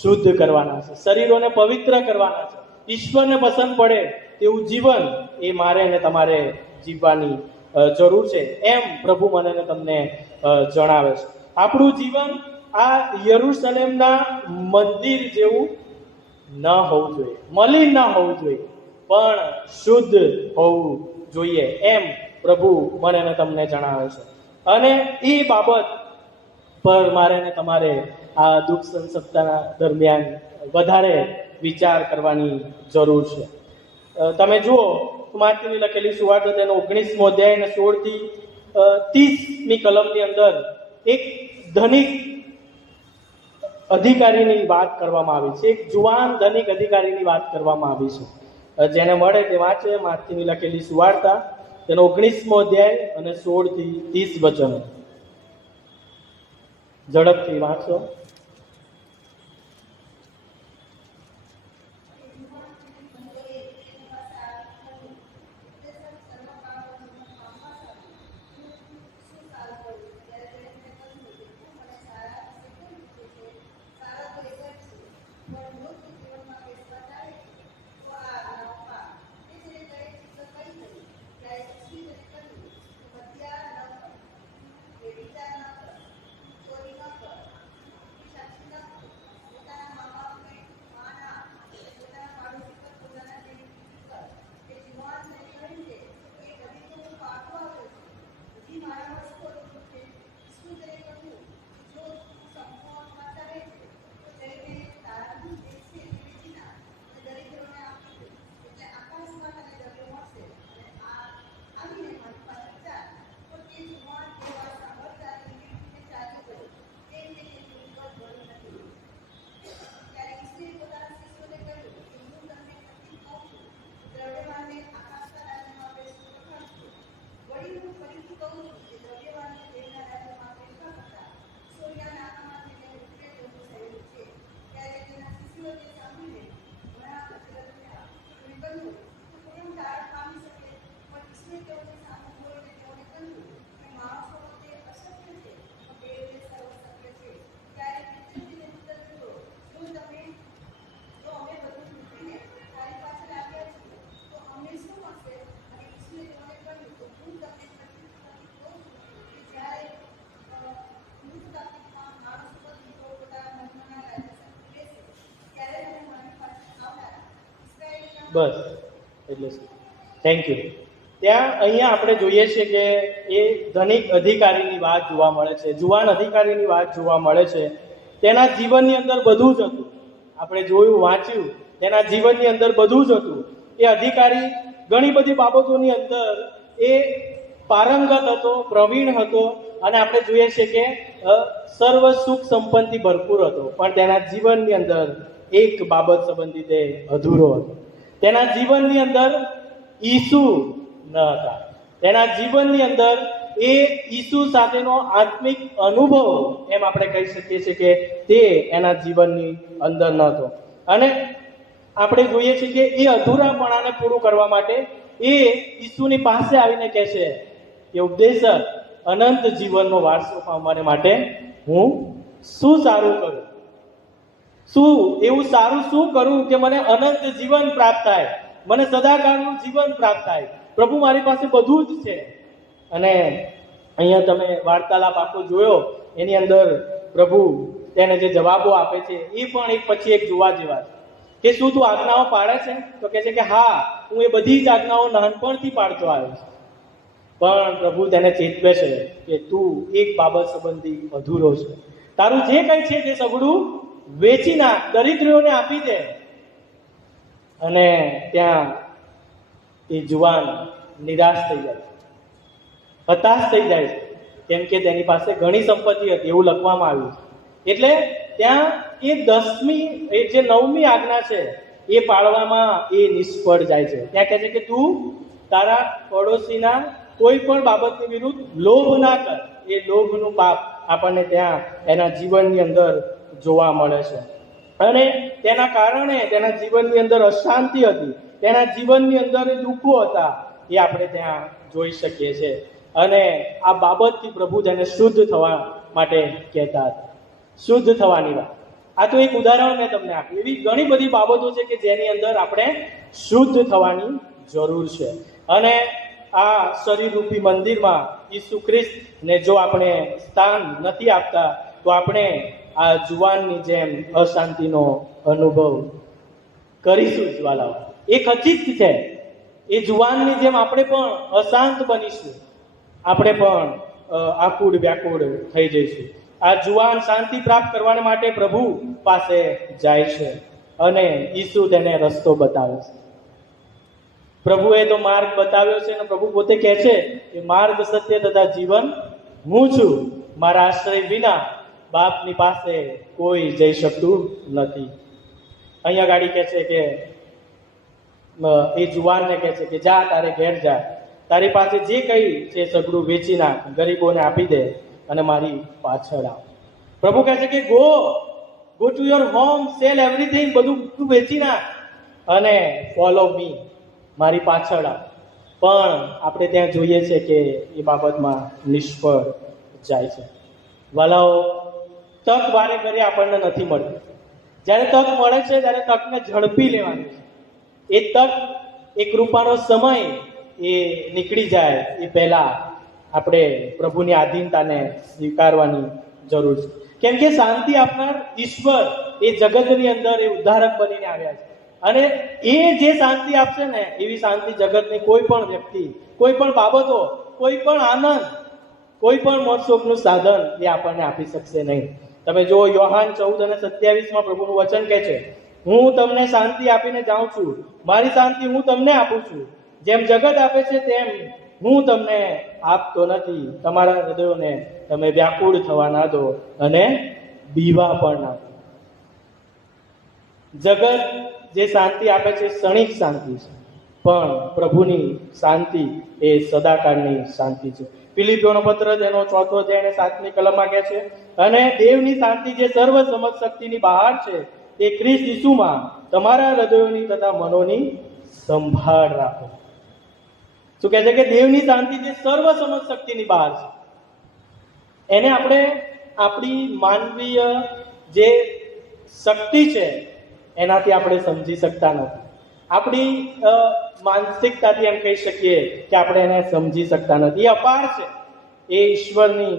શુદ્ધ કરવાના છે, શરીરોને પવિત્ર કરવાના છે. ઈશ્વરને પસંદ પડે તેવું જીવન એ મારે અને તમારે જીવવાની જરૂર છે, એમ પ્રભુ મને અને તમને જણાવે છે. આપણું જીવન આ યરુશલેમના મંદિર જેવું ન હોવું જોઈએ, મલિન ન હોવું જોઈએ, પણ શુદ્ધ હોવું જોઈએ, એમ પ્રભુ મને અને તમને જણાવે છે. અને એ બાબત પર મારે ને તમારે આ દુઃખ સંસપ્તાહના દરમિયાન વધારે વિચાર કરવાની જરૂર છે. તમે જુઓ માર્કની લખેલી સુવાર્તા તેનો 19મો અધ્યાય અને 16 થી 30ની કલમની અંદર એક ધનિક અધિકારીની વાત કરવામાં આવી છે. એક જુવાન ધનિક અધિકારીની વાત કરવામાં આવી છે. જેને મળે તે વાંચે માર્કની લખેલી સુવાર્તા તેનો 19મો અધ્યાય અને 16 થી 30 વચનો. ઝડપથી વાંચો. બસ એટલે થેન્ક યુ. ત્યાં અહીંયા આપણે જોઈએ છીએ કે એ ધનિક અધિકારીની વાત જોવા મળે છે, જુવાન અધિકારીની વાત જોવા મળે છે. તેના જીવનની અંદર બધું જ હતું. આપણે જોયું, વાંચ્યું, તેના જીવનની અંદર બધું જ હતું. એ અધિકારી ઘણી બધી બાબતોની અંદર એ પારંગત હતો, પ્રવીણ હતો અને આપણે જોઈએ છીએ કે સર્વ સુખ સંપત્તિથી ભરપૂર હતો. પણ તેના જીવનની અંદર એક બાબત સંબંધી તે અધૂરો હતો. તેના જીવનની અંદર ઈસુ ન હતા. તેના જીવનની અંદર એ ઈસુ સાથેનો આત્મિક અનુભવ એમ આપણે કહી શકીએ છીએ કે તે એના જીવનની અંદર નહોતો. અને આપણે જોઈએ છીએ કે એ અધૂરાપણાને પૂરું કરવા માટે એ ઈસુની પાસે આવીને કહે છે કે ઉપદેશક, અનંત જીવનનો વારસો પામવાને માટે હું શું સારું કરું, શું એવું સારું શું કરું કે મને અનંત જીવન પ્રાપ્ત થાય, મને સદાકાળનું જીવન પ્રાપ્ત થાય. પ્રભુ મારી પાસે બધું જ છે. અને અહીંયા તમે વાર્તાલાપ આખો જોયો, એની અંદર પ્રભુ તેને જે જવાબો આપે છે એ પણ એક પછી એક જોવા જેવા છે કે શું તું આજ્ઞાઓ પાળે છે? તો કહે છે કે હા, હું એ બધી જ આજ્ઞાઓ નાનપણથી પાળતો આવ્યો છું. પણ પ્રભુ તેને ચેતવે છે કે તું એક બાબત સંબંધી અધૂરો છે. તારું જે કંઈ છે તે સગડું વેચી નાખ, દરિદ્રીઓને આપી દે. અને ત્યાં એ જુવાન નિરાશ થઈ જાય, હતાશ થઈ જાય છે, કેમ કે તેની પાસે ઘણી સંપત્તિ હતી એવું લખવામાં આવ્યું છે. એટલે ત્યાં એ 10મી એ જે 9મી આજ્ઞા છે એ પાળવામાં એ નિષ્ફળ જાય છે. ત્યાં કહે છે કે તું તારા પડોશીના કોઈ પણ બાબતની વિરુદ્ધ લોભ ના કર. એ લોભનું પાપ આપણને ત્યાં એના જીવનની અંદર જોવા મળે છે. અને તેના કારણે તેના જીવનની અંદર અશાંતિ હતી, તેના જીવનની અંદર દુઃખો હતા, એ આપણે ત્યાં જોઈ શકીએ છીએ. અને આ બાબતથી પ્રભુ તેને શુદ્ધ થવા માટે કહેતા હતા. શુદ્ધ થવાની વાત, આ તો એક ઉદાહરણ મેં તમને આપ્યું. એવી ઘણી બધી બાબતો છે કે જેની અંદર આપણે શુદ્ધ થવાની જરૂર છે. અને આ શરીરરૂપી મંદિરમાં ઈસુ ખ્રિસ્તને જો આપણે સ્થાન નથી આપતા તો આપણે આ જુવાનની જેમ અશાંતિનો અનુભવ કરીશું જ વાલાઓ. એ ખચિત છે. એ જુવાનની જેમ આપણે પણ અશાંત બનીશું, આપણે પણ આકુડ વ્યાકુડ થઈ જઈશું. આ જુવાન શાંતિ પ્રાપ્ત કરવા માટે પ્રભુ પાસે જાય છે અને ઈસુ તેને રસ્તો બતાવે છે. પ્રભુએ તો માર્ગ બતાવ્યો છે અને પ્રભુ પોતે કહે છે કે માર્ગ, સત્ય તથા જીવન હું છું. મારા આશ્રય વિના બાપની પાસે કોઈ જઈ શકતું નથી. અહીંયા ગાડી કહે છે કે એ જુવાનને કહે છે કે જા, તારે ઘેર જા, તારી પાસે જે કંઈ છે સગડું વેચી નાખ, ગરીબોને આપી દે અને મારી પાછળ આવ. પ્રભુ કહે છે કે go to your home, cell everything, બધું વેચી નાખ અને ફોલો મી, મારી પાછળ આવ. પણ આપણે ત્યાં જોઈએ છે કે એ બાબતમાં નિષ્ફળ જાય છે. વાલાઓ, તક વારે ઘરે આપણને નથી મળતી. જ્યારે તક મળે છે ત્યારે તકને ઝડપી લેવાની છે. એ તક, એ કૃપાનો સમય એ નીકળી જાય એ પહેલા આપણે પ્રભુની આધીનતાને સ્વીકારવાની જરૂર છે. કેમ કે શાંતિ આપનાર ઈશ્વર એ જગતની અંદર એ ઉદ્ધારક બનીને આવ્યા છે. અને એ જે શાંતિ આપશે ને, એવી શાંતિ જગતની કોઈ પણ વ્યક્તિ, કોઈ પણ બાબતો, કોઈ પણ આનંદ, કોઈ પણ મોજશોખનું સાધન એ આપણને આપી શકશે નહીં. તમે જો યોહાન 14:27 પ્રભુનું વચન કહે છે, હું તમને શાંતિ આપીને જાઉં છું, મારી શાંતિ હું તમને આપું છું. જેમ જગત આપે છે તેમ હું તમને આપતો નથી. તમારા હૃદયોને તમે વ્યાકુળ થવા ના દો અને બીવા પણ ના દો. જગત જે શાંતિ આપે છે ક્ષણિક શાંતિ છે, પણ પ્રભુની શાંતિ એ સદાકાળની શાંતિ છે. ફિલિપીઓનો પત્ર તેનો 4 અધ્યાય અને 7મી કલમમાં કહે છે, અને દેવની શાંતિ જે સર્વ સમજ શક્તિની બહાર છે તે ખ્રિસ્ત ઈસુમાં તમારા હૃદયોની તથા મનોની સંભાળ રાખો. શું કહે છે કે દેવની શાંતિ જે સર્વ સમજ શક્તિની બહાર છે, એને આપણે આપણી માનવીય જે શક્તિ છે એનાથી આપણે સમજી શકતા નથી. આપણી માનસિકતાથી એમ કહી શકીએ કે આપણે એને સમજી શકતા નથી. એ અપાર છે, એ ઈશ્વરની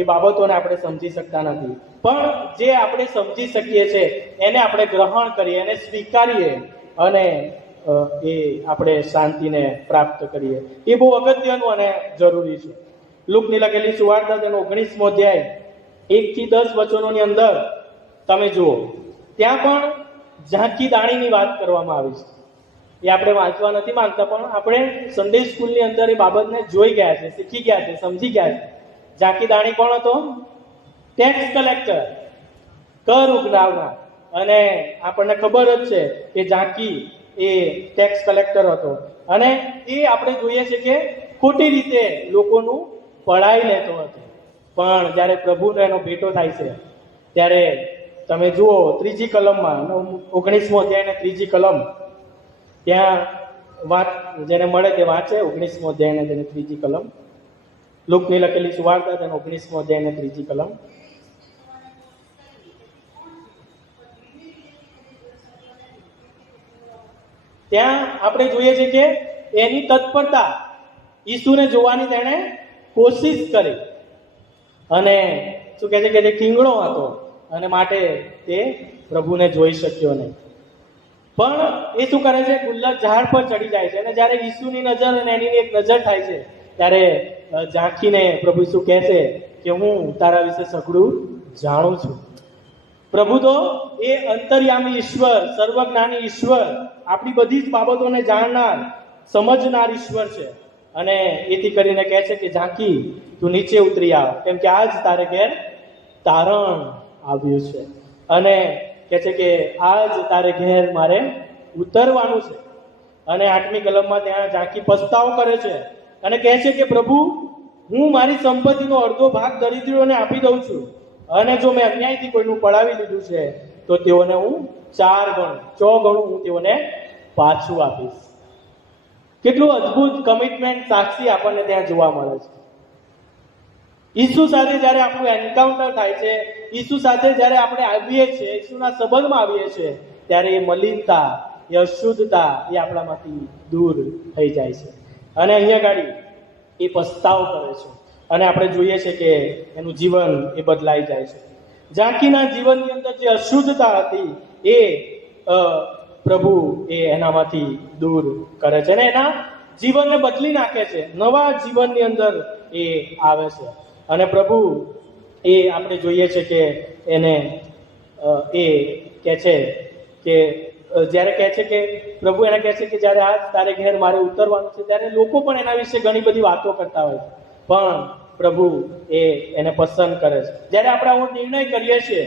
એ બાબતોને આપણે સમજી શકતા નથી. પણ જે આપણે સમજી શકીએ છીએ એને આપણે ગ્રહણ કરીએ, એને સ્વીકારીએ અને એ આપણે શાંતિને પ્રાપ્ત કરીએ. એ બહુ અગત્યનું અને જરૂરી છે. લુકની લખેલી સુવાર્તા તેનો 19મો અધ્યાય 1 થી 10 વચનોની અંદર તમે જુઓ, ત્યાં પણ ઝાંકી દાણીની વાત કરવામાં આવી છે. એ આપણે વાંચવા નથી માંગતા, પણ આપણે સન્ડે સ્કૂલની અંદર એ બાબતને જોઈ ગયા છે, શીખી ગયા છે, સમજી ગયા છે. ઝાંકી દાણી કોણ હતો? ટેક્સ કલેક્ટર, કર ઉઘરાવનાર. અને આપણને ખબર જ છે કે ઝાંકી એ ટેક્સ કલેક્ટર હતો અને એ આપણે જોઈએ છે કે ખોટી રીતે લોકોનું પડાવી લેતો હતો. પણ જ્યારે પ્રભુનો એનો ભેટો થાય છે ત્યારે તમે જુઓ 3જી કલમમાં 19મો અધ્યાય અને 3જી કલમ, ત્યાં વાત જેને મળે તે વાંચે. 19મો અધ્યાય અને તેની 3જી કલમ, લુકની લખેલી સુવાર્તા તેનો 19મો અધ્યાય અને 3જી કલમ. ત્યાં આપણે જોઈએ છે કે એની તત્પરતા, ઈસુને જોવાની તેણે કોશિશ કરી અને શું કહે છે કે તે ઠીંગણો હતો અને માટે તે પ્રભુને જોઈ શક્યો નહીં. પણ એ શું કરે છે, ગુલ્લક ઝાડ પર ચડી જાય છે અને જ્યારે ઈસુની નજર અને એની એક નજર થાય છે ત્યારે ઝાંખીને પ્રભુ ઈસુ કહે છે કે હું તારા વિશે સઘળું જાણું છું. પ્રભુ તો એ અંતર્યામી ઈશ્વર, સર્વજ્ઞાની ઈશ્વર, આપણી બધી જ બાબતોને જાણનાર, સમજનાર ઈશ્વર છે. અને એથી કરીને કહે છે કે ઝાંખી તું નીચે ઉતરી આવ, કેમ કે આજ તારે ઘેર તારણ આવ્યું છે. અને કહે છે કે આજ તારે ઘેર મારે ઉતરવાનું છે. અને 8મી કલમમાં ત્યાં ઝાંખી પસ્તાવો કરે છે અને કહે છે કે પ્રભુ, હું મારી સંપત્તિનો અડધો ભાગ દરિદ્રોને આપી દઉં છું અને જો મેં અન્યાયથી કોઈનું પડાવી લીધું છે તો તેઓને હું 4 ગણું હું તેઓને પાછું આપીશ. કેટલું અદ્ભુત કમિટમેન્ટ, સાક્ષી આપણને ત્યાં જોવા મળે છે. ઈસુ સાથે જ્યારે આપણું એન્કાઉન્ટર થાય છે, ઈસુ સાથે જ્યારે આપણે આવીએ છીએ, ઈસુના સંબંધમાં આવીએ છીએ, ત્યારે એ મલિનતા, એ અશુદ્ધતા એ આપણામાંથી દૂર થઈ જાય છે. અને અહીંયા ગાડી એ પસ્તાવો કરે છે અને આપણે જોઈએ છે કે એનું જીવન એ બદલાઈ જાય છે. ઝાંખીના જીવનની અંદર જે અશુદ્ધતા હતી એ પ્રભુ એ એનામાંથી દૂર કરે છે અને એના જીવનને બદલી નાખે છે, નવા જીવનની અંદર એ આવે છે. અને પ્રભુ એ આપણે જોઈએ છે કે એને એ કહે છે કે જ્યારે કહે છે કે પ્રભુ એને કહે છે કે જ્યારે આજ તારે ઘેર મારે ઉતરવાનું છે, ત્યારે લોકો પણ એના વિશે ઘણી બધી વાતો કરતા હોય છે, પણ પ્રભુ એને પસંદ કરે છે. જ્યારે આપણે આવો નિર્ણય કરીએ છીએ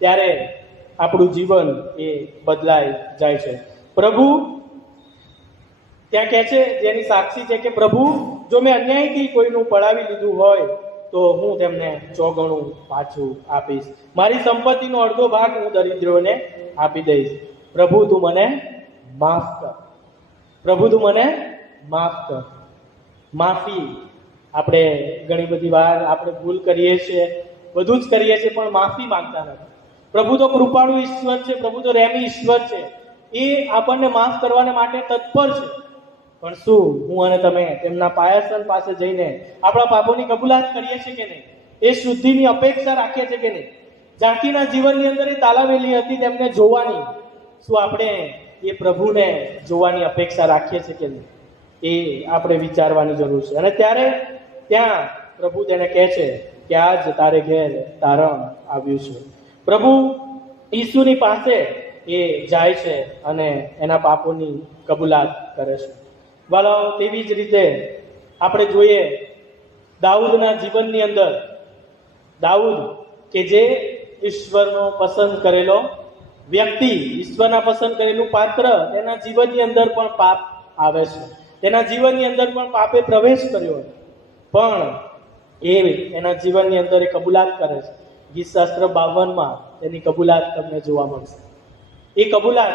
ત્યારે આપણું જીવન એ બદલાઈ જાય છે. પ્રભુ ત્યાં કહે છે, જેની સાક્ષી છે કે પ્રભુ, જો મેં અન્યાયથી કોઈનું પડાવી લીધું હોય તો હું તેમને 4 ગણું પાછું આપીશ. મારી સંપત્તિનો અડધો ભાગ હું દરિદ્રોને આપી દઈશ. પ્રભુ તું મને માફ કર. પ્રભુ તું મને માફ કર. માફી, આપણે ઘણી બધી વાર આપણે ભૂલ કરીએ છીએ, બધું જ કરીએ છીએ, પણ માફી માંગતા નથી. પ્રભુ તો કૃપાળુ ઈશ્વર છે, પ્રભુ તો રેમી ઈશ્વર છે, એ આપણને માફ કરવાને માટે તત્પર છે. પણ શું હું અને તમે તેમના પાયાસન પાસે જઈને આપણા પાપોની કબૂલાત કરીએ છીએ કે નહીં? એ શુદ્ધિની અપેક્ષા રાખીએ છીએ કે નહીં? ઝાંખીના જીવનની અંદર એ તાલાવેલી હતી તેમને જોવાની. શું આપણે એ પ્રભુને જોવાની અપેક્ષા રાખીએ છીએ કે નહીં? એ આપણે વિચારવાની જરૂર છે. અને ત્યારે ત્યાં પ્રભુ તેને કહે છે કે આજ તારે ઘેર તારણ આવ્યું છે. પ્રભુ ઈસુની પાસે એ જાય છે અને એના પાપોની કબૂલાત કરે છે. વાલાઓ, તેવી જ રીતે આપણે જોઈએ દાઉદના જીવનની અંદર, દાઉદ કે જે ઈશ્વરનો પસંદ કરેલો વ્યક્તિ, ઈશ્વરના પસંદ કરેલું પાત્ર, તેના જીવનની અંદર પણ પાપ આવે છે. તેના જીવનની અંદર પણ પાપે પ્રવેશ કર્યો, પણ એના જીવનની અંદર એ કબૂલાત કરે છે. ગીતશાસ્ત્ર 52માં તેની કબૂલાત તમને જોવા મળશે. એ કબૂલાત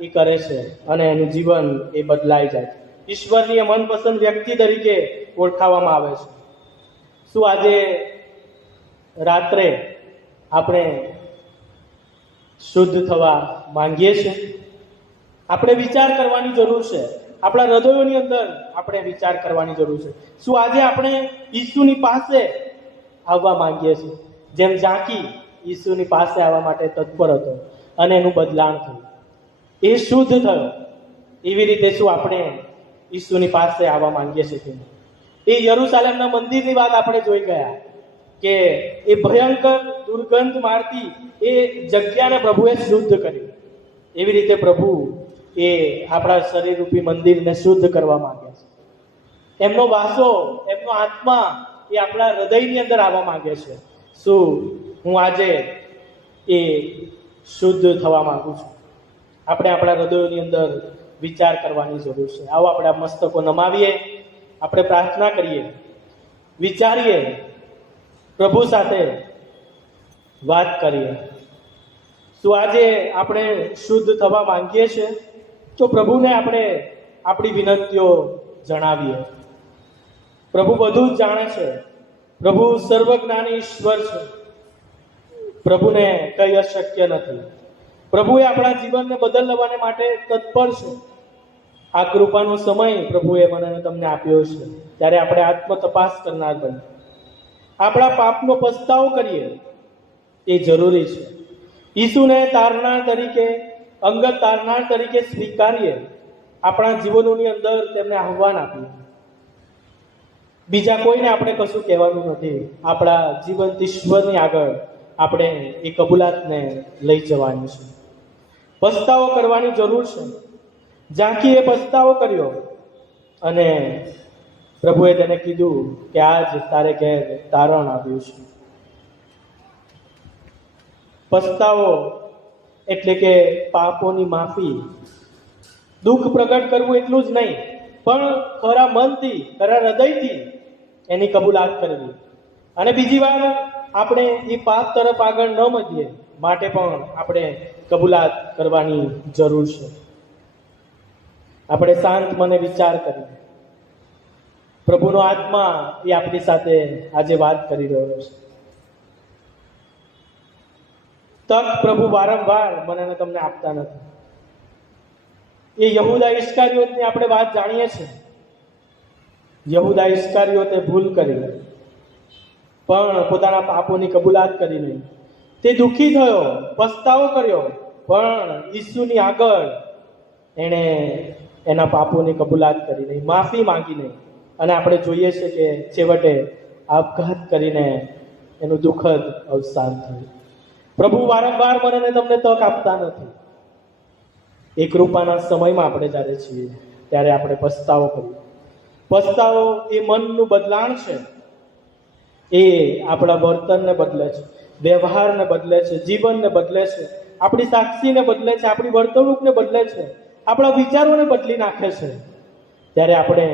એ કરે છે અને એનું જીવન એ બદલાઈ જાય છે. ઈશ્વરની મનપસંદ વ્યક્તિ તરીકે ઓળખાવામાં આવે છે. શું આજે રાત્રે આપણે શુદ્ધ થવા માંગીએ છીએ? આપણે વિચાર કરવાની જરૂર છે. આપણા હૃદયોની અંદર આપણે વિચાર કરવાની જરૂર છે. શું આજે આપણે ઈસુની પાસે આવવા માંગીએ છીએ? જેમ ઝાંખી ઈસુની પાસે આવવા માટે તત્પર હતો અને એનું બદલાણ થયું, એ શુદ્ધ થયો, એવી રીતે શું આપણે ઈસુની પાસે આવવા માંગીએ છીએ? એ યરુશાલેમના મંદિરની વાત આપણે જોઈ ગયા કે એ ભયંકર દુર્ગંધ મારતી એ જગ્યાને પ્રભુએ શુદ્ધ કરી. એવી રીતે પ્રભુ એ આપણા શરીર રૂપી મંદિરને શુદ્ધ કરવા માંગે છે. એમનો વાસો, એમનો આત્મા એ આપણા હૃદયની અંદર આવવા માંગે છે. શું હું આજે એ શુદ્ધ થવા માંગુ છું? આપણે આપણા હૃદયોની અંદર વિચાર કરવાની જરૂર છે. આવો આપણે આ મસ્તકો નમાવીએ, આપણે પ્રાર્થના કરીએ, વિચારીએ, પ્રભુ સાથે વાત કરીએ. શું આજે આપણે શુદ્ધ થવા માંગીએ છીએ? તો પ્રભુને આપણે આપણી વિનંતીઓ જણાવીએ. પ્રભુ બધું જ જાણે છે. પ્રભુ સર્વજ્ઞાની ઈશ્વર છે. પ્રભુને કંઈ અશક્ય નથી. પ્રભુએ આપણા જીવનને બદલવાને માટે તત્પર છે. આ કૃપાનો સમય પ્રભુએ મને અને તમને આપ્યો છે, ત્યારે આપણે આત્મ તપાસ કરનાર બનીએ, આપણા પાપનો પસ્તાવો કરીએ, એ જરૂરી છે. ઈસુને તારનાર તરીકે, અંગત તારનાર તરીકે સ્વીકારીએ, આપણા જીવનોની અંદર તેમને આહ્વાન આપીએ. બીજા કોઈને આપણે કશું કહેવાનું નથી. આપણા જીવંત ઈશ્વરની આગળ આપણે એ કબૂલાતને લઈ જવાની છે. પસ્તાવો કરવાની જરૂર છે. ઝાંખીએ પસ્તાવો કર્યો અને પ્રભુએ તેને કીધું કે આજ તારે ઘેર તારણ આવ્યું છે. પસ્તાવો એટલે કે પાપોની માફી, દુઃખ પ્રગટ કરવું એટલું જ નહીં, પણ ખરા મનથી, ખરા હૃદયથી એની કબૂલાત કરવી. અને બીજી વાર આપણે એ પાપ તરફ આગળ ન વધીએ માટે પણ આપણે કબૂલાત કરવાની જરૂર છે. આપણે શાંત મને વિચાર કરીએ. પ્રભુનો આત્મા એ આપણી સાથે આજે વાત કરી રહ્યો છે. તક પ્રભુ વારંવાર મને અને તમને આપતા નથી. એ યહૂદા ઇસ્કારિયોતની આપણે વાત જાણીએ છીએ. યહૂદા ઇસ્કારિયોતે ભૂલ કરી, પણ પોતાના પાપોની કબૂલાત કરી નહીં. તે દુઃખી થયો, પસ્તાવો કર્યો, પણ ઈસુની આગળ એણે એના પાપોની કબૂલાત કરી નહીં, માફી માંગી નહીં. અને આપણે જોઈએ છીએ કે છેવટે આપઘાત કરીને એનું દુઃખદ અવસાન થયું. પ્રભુ વારંવાર મને તમને તક આપતા નથી. એ કૃપાના સમયમાં આપણે જ્યારે છીએ ત્યારે આપણે પસ્તાવો કરીએ. પસ્તાવો એ મનનું બદલાણ છે. એ આપણા વર્તનને બદલે છે, વ્યવહારને બદલે છે, જીવનને બદલે છે, આપણી સાક્ષીને બદલે છે, આપણી વર્તણૂકને બદલે છે, આપણા વિચારોને બદલી નાખે છે. ત્યારે આપણે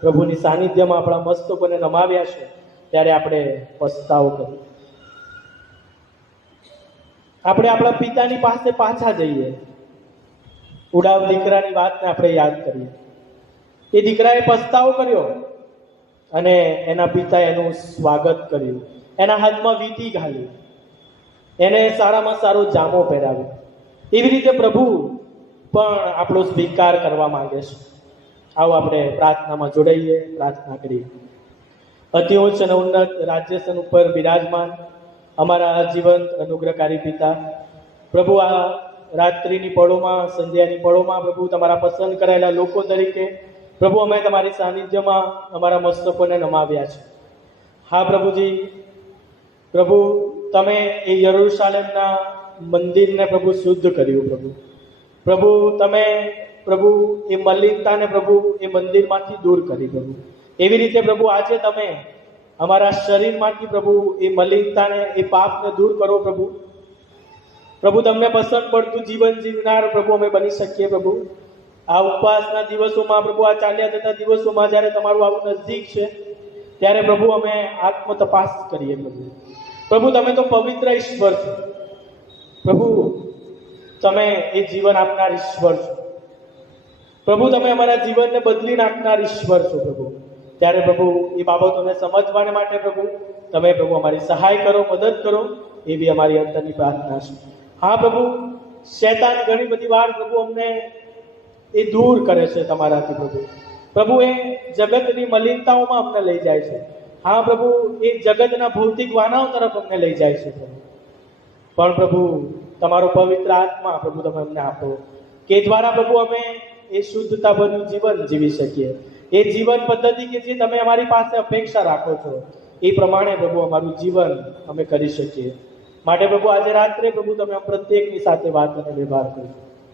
પ્રભુની સાનિધ્યમાં આપણા મસ્તકોને નમાવ્યા છે, ત્યારે આપણે પસ્તાવો કરીએ. આપણે આપણા પિતાની પાસે પાછા જઈએ. ઉડાવ દીકરાની વાતને આપણે યાદ કરીએ. એ દીકરાએ પસ્તાવો કર્યો અને એના પિતાએ એનું સ્વાગત કર્યું, એના હાથમાં વીંટી ઘાલી, એને સારામાં સારો જામો પહેરાવ્યો. એવી રીતે પ્રભુ પણ આપણો સ્વીકાર કરવા માંગે છે. આવો આપણે પ્રાર્થનામાં જોડાઈએ, પ્રાર્થના કરીએ. અતિ ઉચ્ચ અને ઉન્નત રાજ્યસન ઉપર બિરાજમાન અમારા જીવંત અનુગ્રહકારી પિતા, પ્રભુ આ રાત્રિની પળોમાં, સંધ્યાની પળોમાં પ્રભુ તમારા પસંદ કરાયેલા લોકો તરીકે પ્રભુ અમે તમારી સાનિધ્યમાં અમારા મસ્તકોને નમાવ્યા છે. હા પ્રભુજી, પ્રભુ તમે એ યરૂશાલેમના મંદિરને પ્રભુ શુદ્ધ કર્યું. પ્રભુ તમે પ્રભુ એ મલિનતાને પ્રભુ એ મંદિરમાંથી દૂર કરી. પ્રભુ એવી રીતે પ્રભુ આજે તમે અમારા શરીરમાંથી પ્રભુ એ મલિનતાને, એ પાપને દૂર કરો. પ્રભુ તમને પસંદ પડતું જીવન જીવનાર પ્રભુ અમે બની શકીએ. પ્રભુ આ ઉપવાસના દિવસોમાં, પ્રભુ આ ચાલ્યા જતા દિવસોમાં જ્યારે તમારું આવું નજદીક છે ત્યારે પ્રભુ અમે આત્મ તપાસ કરીએ. પ્રભુ તમે તો પવિત્ર ઈશ્વર છો. પ્રભુ તમે એ જીવન આપનાર ઈશ્વર છો. પ્રભુ તમે અમારા જીવનને બદલી નાખનાર ઈશ્વર છો. પ્રભુ ત્યારે પ્રભુ એ બાબતોને સમજવાને માટે પ્રભુ તમે પ્રભુ અમારી સહાય કરો, મદદ કરો, એવી અમારી અંતરની પ્રાર્થના છે. હા પ્રભુ, શૈતાન ઘણી બધી વાર પ્રભુ અમને એ દૂર કરે છે તમારાથી. પ્રભુ એ જગતની મલિનતાઓમાં અમને લઈ જાય છે. હા પ્રભુ, એ જગતના ભૌતિક વાનાઓ તરફ અમને લઈ જાય છે. પણ પ્રભુ તમારો પવિત્ર આત્મા પ્રભુ તમે અમને આપો, કે દ્વારા પ્રભુ અમે એ શુદ્ધતાભર્યું જીવન જીવી શકીએ. એ જીવન પદ્ધતિ કે જે તમે અમારી પાસે અપેક્ષા રાખો છો એ પ્રમાણે પ્રભુ અમારું જીવન અમે કરી શકીએ. માટે પ્રભુ આજે રાત્રે પ્રભુ તમે પ્રત્યેકની સાથે વાત અને વ્યવહાર કરો.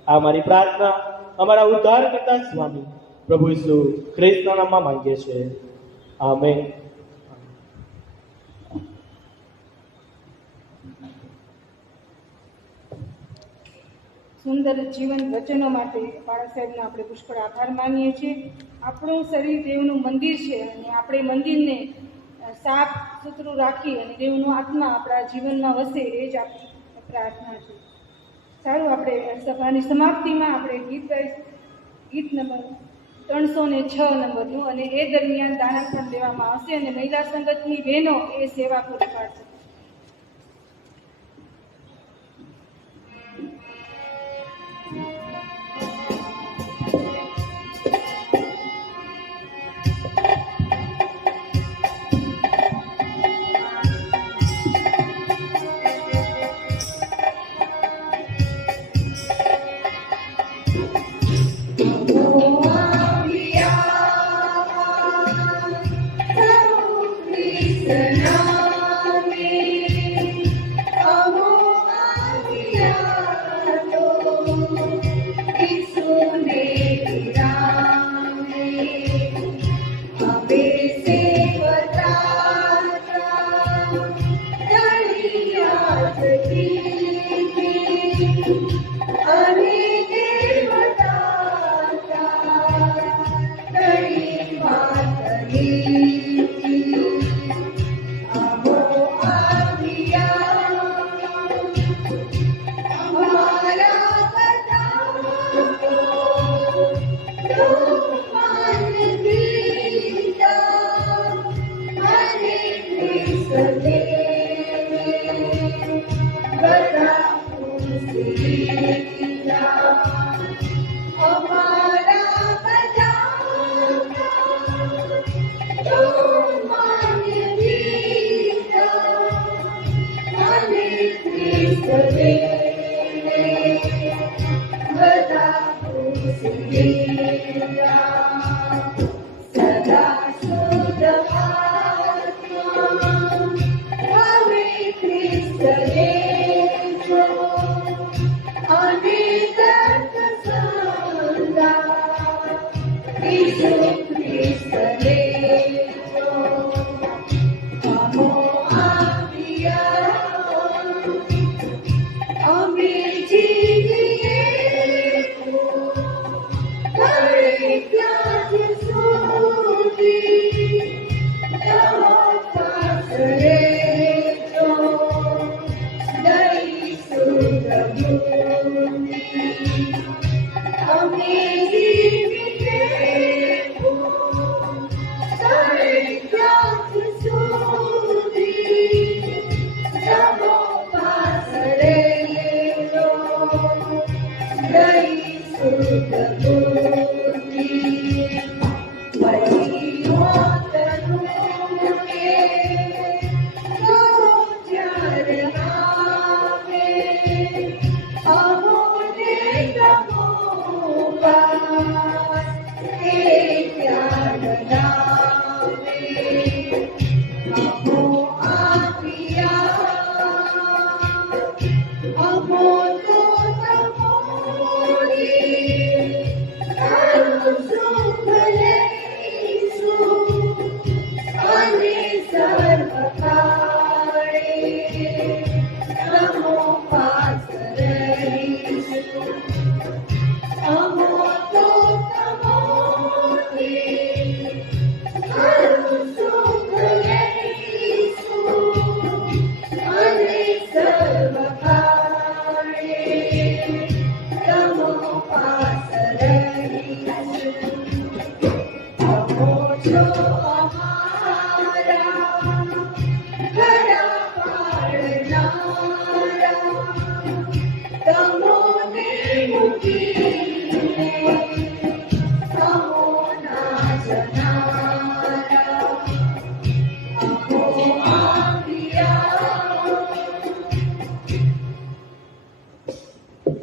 આ મારી પ્રાર્થના અમારા ઉદ્ધાર કરતા સ્વામી પ્રભુ ઈસુ ખ્રિસ્તના નામમાં માંગીએ છીએ. આમેન. સુંદર જીવન વચનો માટે બાળા સાહેબનો આપણે પુષ્કળ આભાર માનીએ છીએ. આપણું શરીર દેવનું મંદિર છે અને આપણે મંદિરને સાફ સુથરું રાખી અને દેવનો આત્મા આપણા જીવનમાં વસે એ જ આપણી પ્રાર્થના છે. સારું, આપણે સભાની સમાપ્તિમાં આપણે ગીત ગાઈશું, ગીત નંબર 306 નંબરનું, અને એ દરમિયાન દાન પણ દેવામાં આવશે અને મહિલા સંગતની બહેનો એ સેવા પૂરી પાડશે.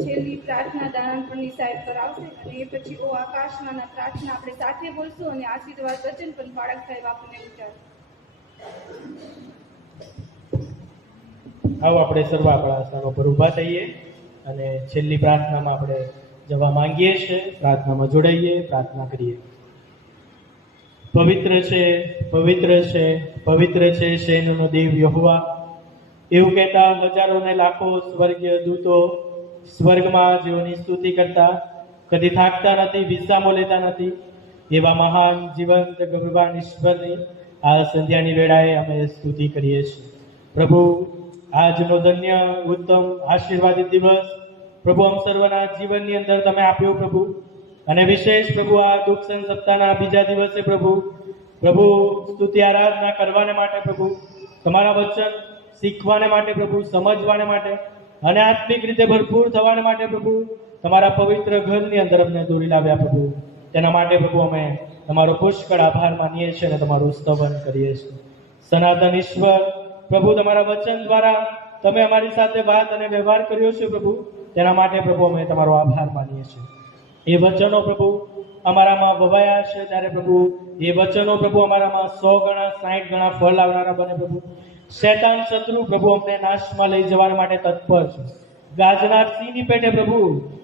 છેલ્લી પ્રાર્થના દાનપુરની સાહેબ પર આવશે અને એ પછી ઓ આકાશમાંના પ્રાર્થના આપણે સાથે બોલશું અને આશીર્વાદ વચન પણ બાળક સાહેબ આપણને ઉચ્ચારશે. આવો આપણે સર્વ આપણા સ્થાનો પર ઊભા થઈએ અને છેલ્લી પ્રાર્થનામાં આપણે જવા માંગીએ છીએ. પ્રાર્થનામાં જોડાઈએ, પ્રાર્થના કરીએ. પવિત્ર છે, પવિત્ર છે, પવિત્ર છે સૈન્યનો દેવ યહોવા. એવું કહેતા હજારો ને લાખો સ્વર્ગીય દૂતો સ્વર્ગમાં જેઓની સ્તુતિ કરતા, કદી થાકતા નથી, વિશ્રામો લેતા નથી, એવા મહાન જીવંત ભગવાન ઈશ્વરની આ સંધ્યાની વેળાએ અમે સ્તુતિ કરીએ છીએ. પ્રભુ, આજનો ધન્ય ઉત્તમ આશીર્વાદિત દિવસ પ્રભુ અમ સર્વના જીવનની અંદર તમે આપ્યો પ્રભુ. અને વિશેષ પ્રભુ આ દુઃખ સંત સપ્તાહના બીજા દિવસે પ્રભુ સ્તુતિ આરાધના કરવાને માટે પ્રભુ, તમારા વચન શીખવાને માટે પ્રભુ, સમજવાને માટે અને આત્મિક રીતે ભરપૂર થવાને માટે પ્રભુ તમારા પવિત્ર ઘરની અંદર અમને દોરી લાવ્યા પ્રભુ. તેના માટે પ્રભુ અમે તમારો પુષ્કળ આભાર માનીએ છીએ અને તમારું સ્તવન કરીએ છીએ. સનાતન ઈશ્વર પ્રભુ, તમારા વચન દ્વારા તમે અમારી સાથે વાત અને વ્યવહાર કર્યો છે પ્રભુ, તેના માટે પ્રભુ અમે તમારો આભાર માનીએ છીએ. એ વચનો પ્રભુ અમારામાં વવાયા છે ત્યારે પ્રભુ એ વચનો પ્રભુ અમારામાં 100 ગણા 60 ગણા ફળ લાવનારા બને પ્રભુ. શૈતાન શત્રુ પ્રભુ અમને નાશમાં લઈ જવા માટે તત્પર છે. ગાજનાર સિંહની પેટે પ્રભુ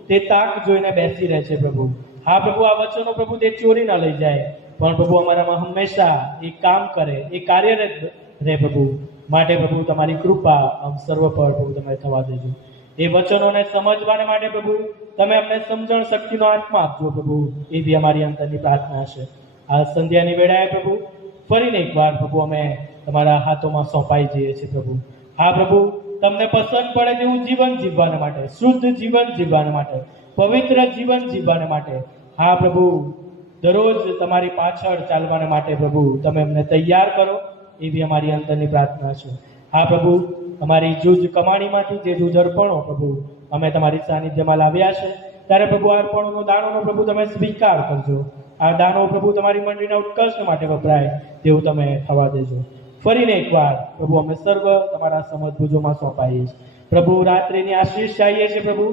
તે તાક જોઈને બેસી રહે છે પ્રભુ. હા પ્રભુ, આ વચનો પ્રભુ તે ચોરી ના લઈ જાય, પણ પ્રભુ અમારામાં હંમેશા એ કામ કરે, એ કાર્યરત રહે પ્રભુ. માટે પ્રભુ તમારી કૃપા આમ સર્વ પર પ્રભુ તમે થવા દેજો. એ વચનોને સમજવાને માટે પ્રભુ તમે અમને સમજણ શક્તિનો આત્મા આપજો પ્રભુ, એ બી અમારી અંતરની પ્રાર્થના છે. આ સંધ્યાની વેળાએ પ્રભુ ફરીને એકવાર પ્રભુ અમે તમારા હાથોમાં સોંપાઈ જઈએ છીએ પ્રભુ. હા પ્રભુ, તમને પસંદ પડે તેવું જીવન જીવવાને માટે, શુદ્ધ જીવન જીવવાને માટે, પવિત્ર જીવન જીવવાને માટે, હા પ્રભુ દરરોજ તમારી પાછળ ચાલવાને માટે પ્રભુ તમે અમને તૈયાર કરો, એવી અમારી અંતરની પ્રાર્થના છે. હા પ્રભુ, અમારી જૂજ કમાણીમાંથી જે જૂજ અર્પણો પ્રભુ અમે તમારી સાનિધ્યમાં લાવ્યા છે, ત્યારે પ્રભુ આ અર્પણોનો દાનોનો પ્રભુ તમે સ્વીકાર કરજો. આ દાનો પ્રભુ તમારી મંડળીના ઉત્કર્ષ માટે વપરાય તેવું તમે થવા દેજો. ફરીને એકવાર પ્રભુ અમે સર્વ તમારા સમજભુજોમાં સોંપાઈએ છીએ પ્રભુ. રાત્રિની આશીષ ચાહીએ છીએ પ્રભુ,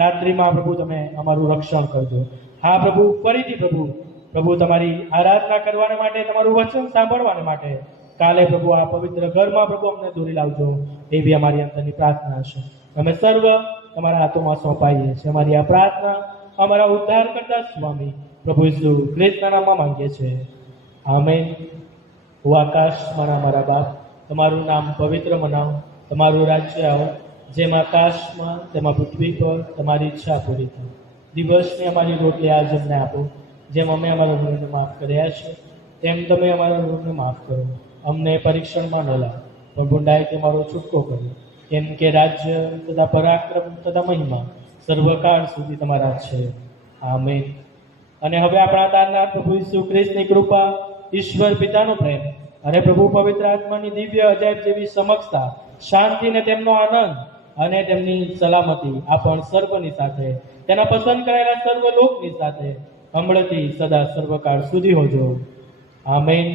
રાત્રિમાં પ્રભુ તમે અમારું રક્ષણ કરજો. હા પ્રભુ, ફરીથી પ્રભુ તમારી આરાધના કરવાને માટે, તમારું વચન સાંભળવાને માટે કાલે પ્રભુ આ પવિત્ર ઘરમાં પ્રભુ અમને દોરી લાવજો, એવી અમારી અંતરની પ્રાર્થના છે. અમે સર્વ તમારા હાથોમાં સોંપાઈએ છીએ. અમારી આ પ્રાર્થના અમારા ઉદ્ધાર કરતા સ્વામી પ્રભુ ઈસુ ખ્રિસ્તના નામમાં માંગીએ છીએ. આમેન. ઓ આકાશમાં અમારા બાપ, તમારું નામ પવિત્ર મનાવો, તમારું રાજ્ય આવો, જેમ આકાશમાં તેમાં પૃથ્વી પર તમારી ઈચ્છા પૂરી થાય. દિવસની અમારી રોટલી આજ અમને આપો, જેમ અમે અમારા ઋણને માફ કર્યા છે તેમ તમે અમારા ઋણને માફ કરો. અમને પરીક્ષણમાં ન લાવો, પણ બુંડાઈથી અમારો છૂટકો કરો, કેમ કે રાજ્ય તથા પરાક્રમ તથા મહિમા સર્વકાળ સુધી તમારા છે. આમેન. અને હવે આપણા તારનાર પ્રભુ ઈસુ ખ્રિસ્તની કૃપા, ઈશ્વર પિતાનો પ્રેમ અને પ્રભુ પવિત્ર આત્માની દિવ્ય અજાયબ જેવી સમક્ષતા, શાંતિ ને તેમનો આનંદ અને તેમની સલામતી આપણ સર્વની સાથે, તેના પસંદ કરાયેલા સર્વ લોકની સાથે હમણાંથી સદા સર્વકાળ સુધી હોજો. આમેન.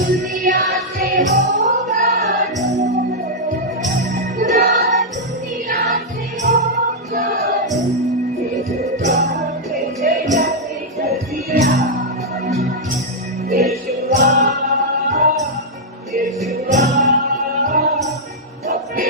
Hallelujah. दुनिया से होगा दूर, खुदा दुनिया से होगा दूर। यीशुआ भेजेगा फिरौतिया, यीशुआ, यीशुआ अपने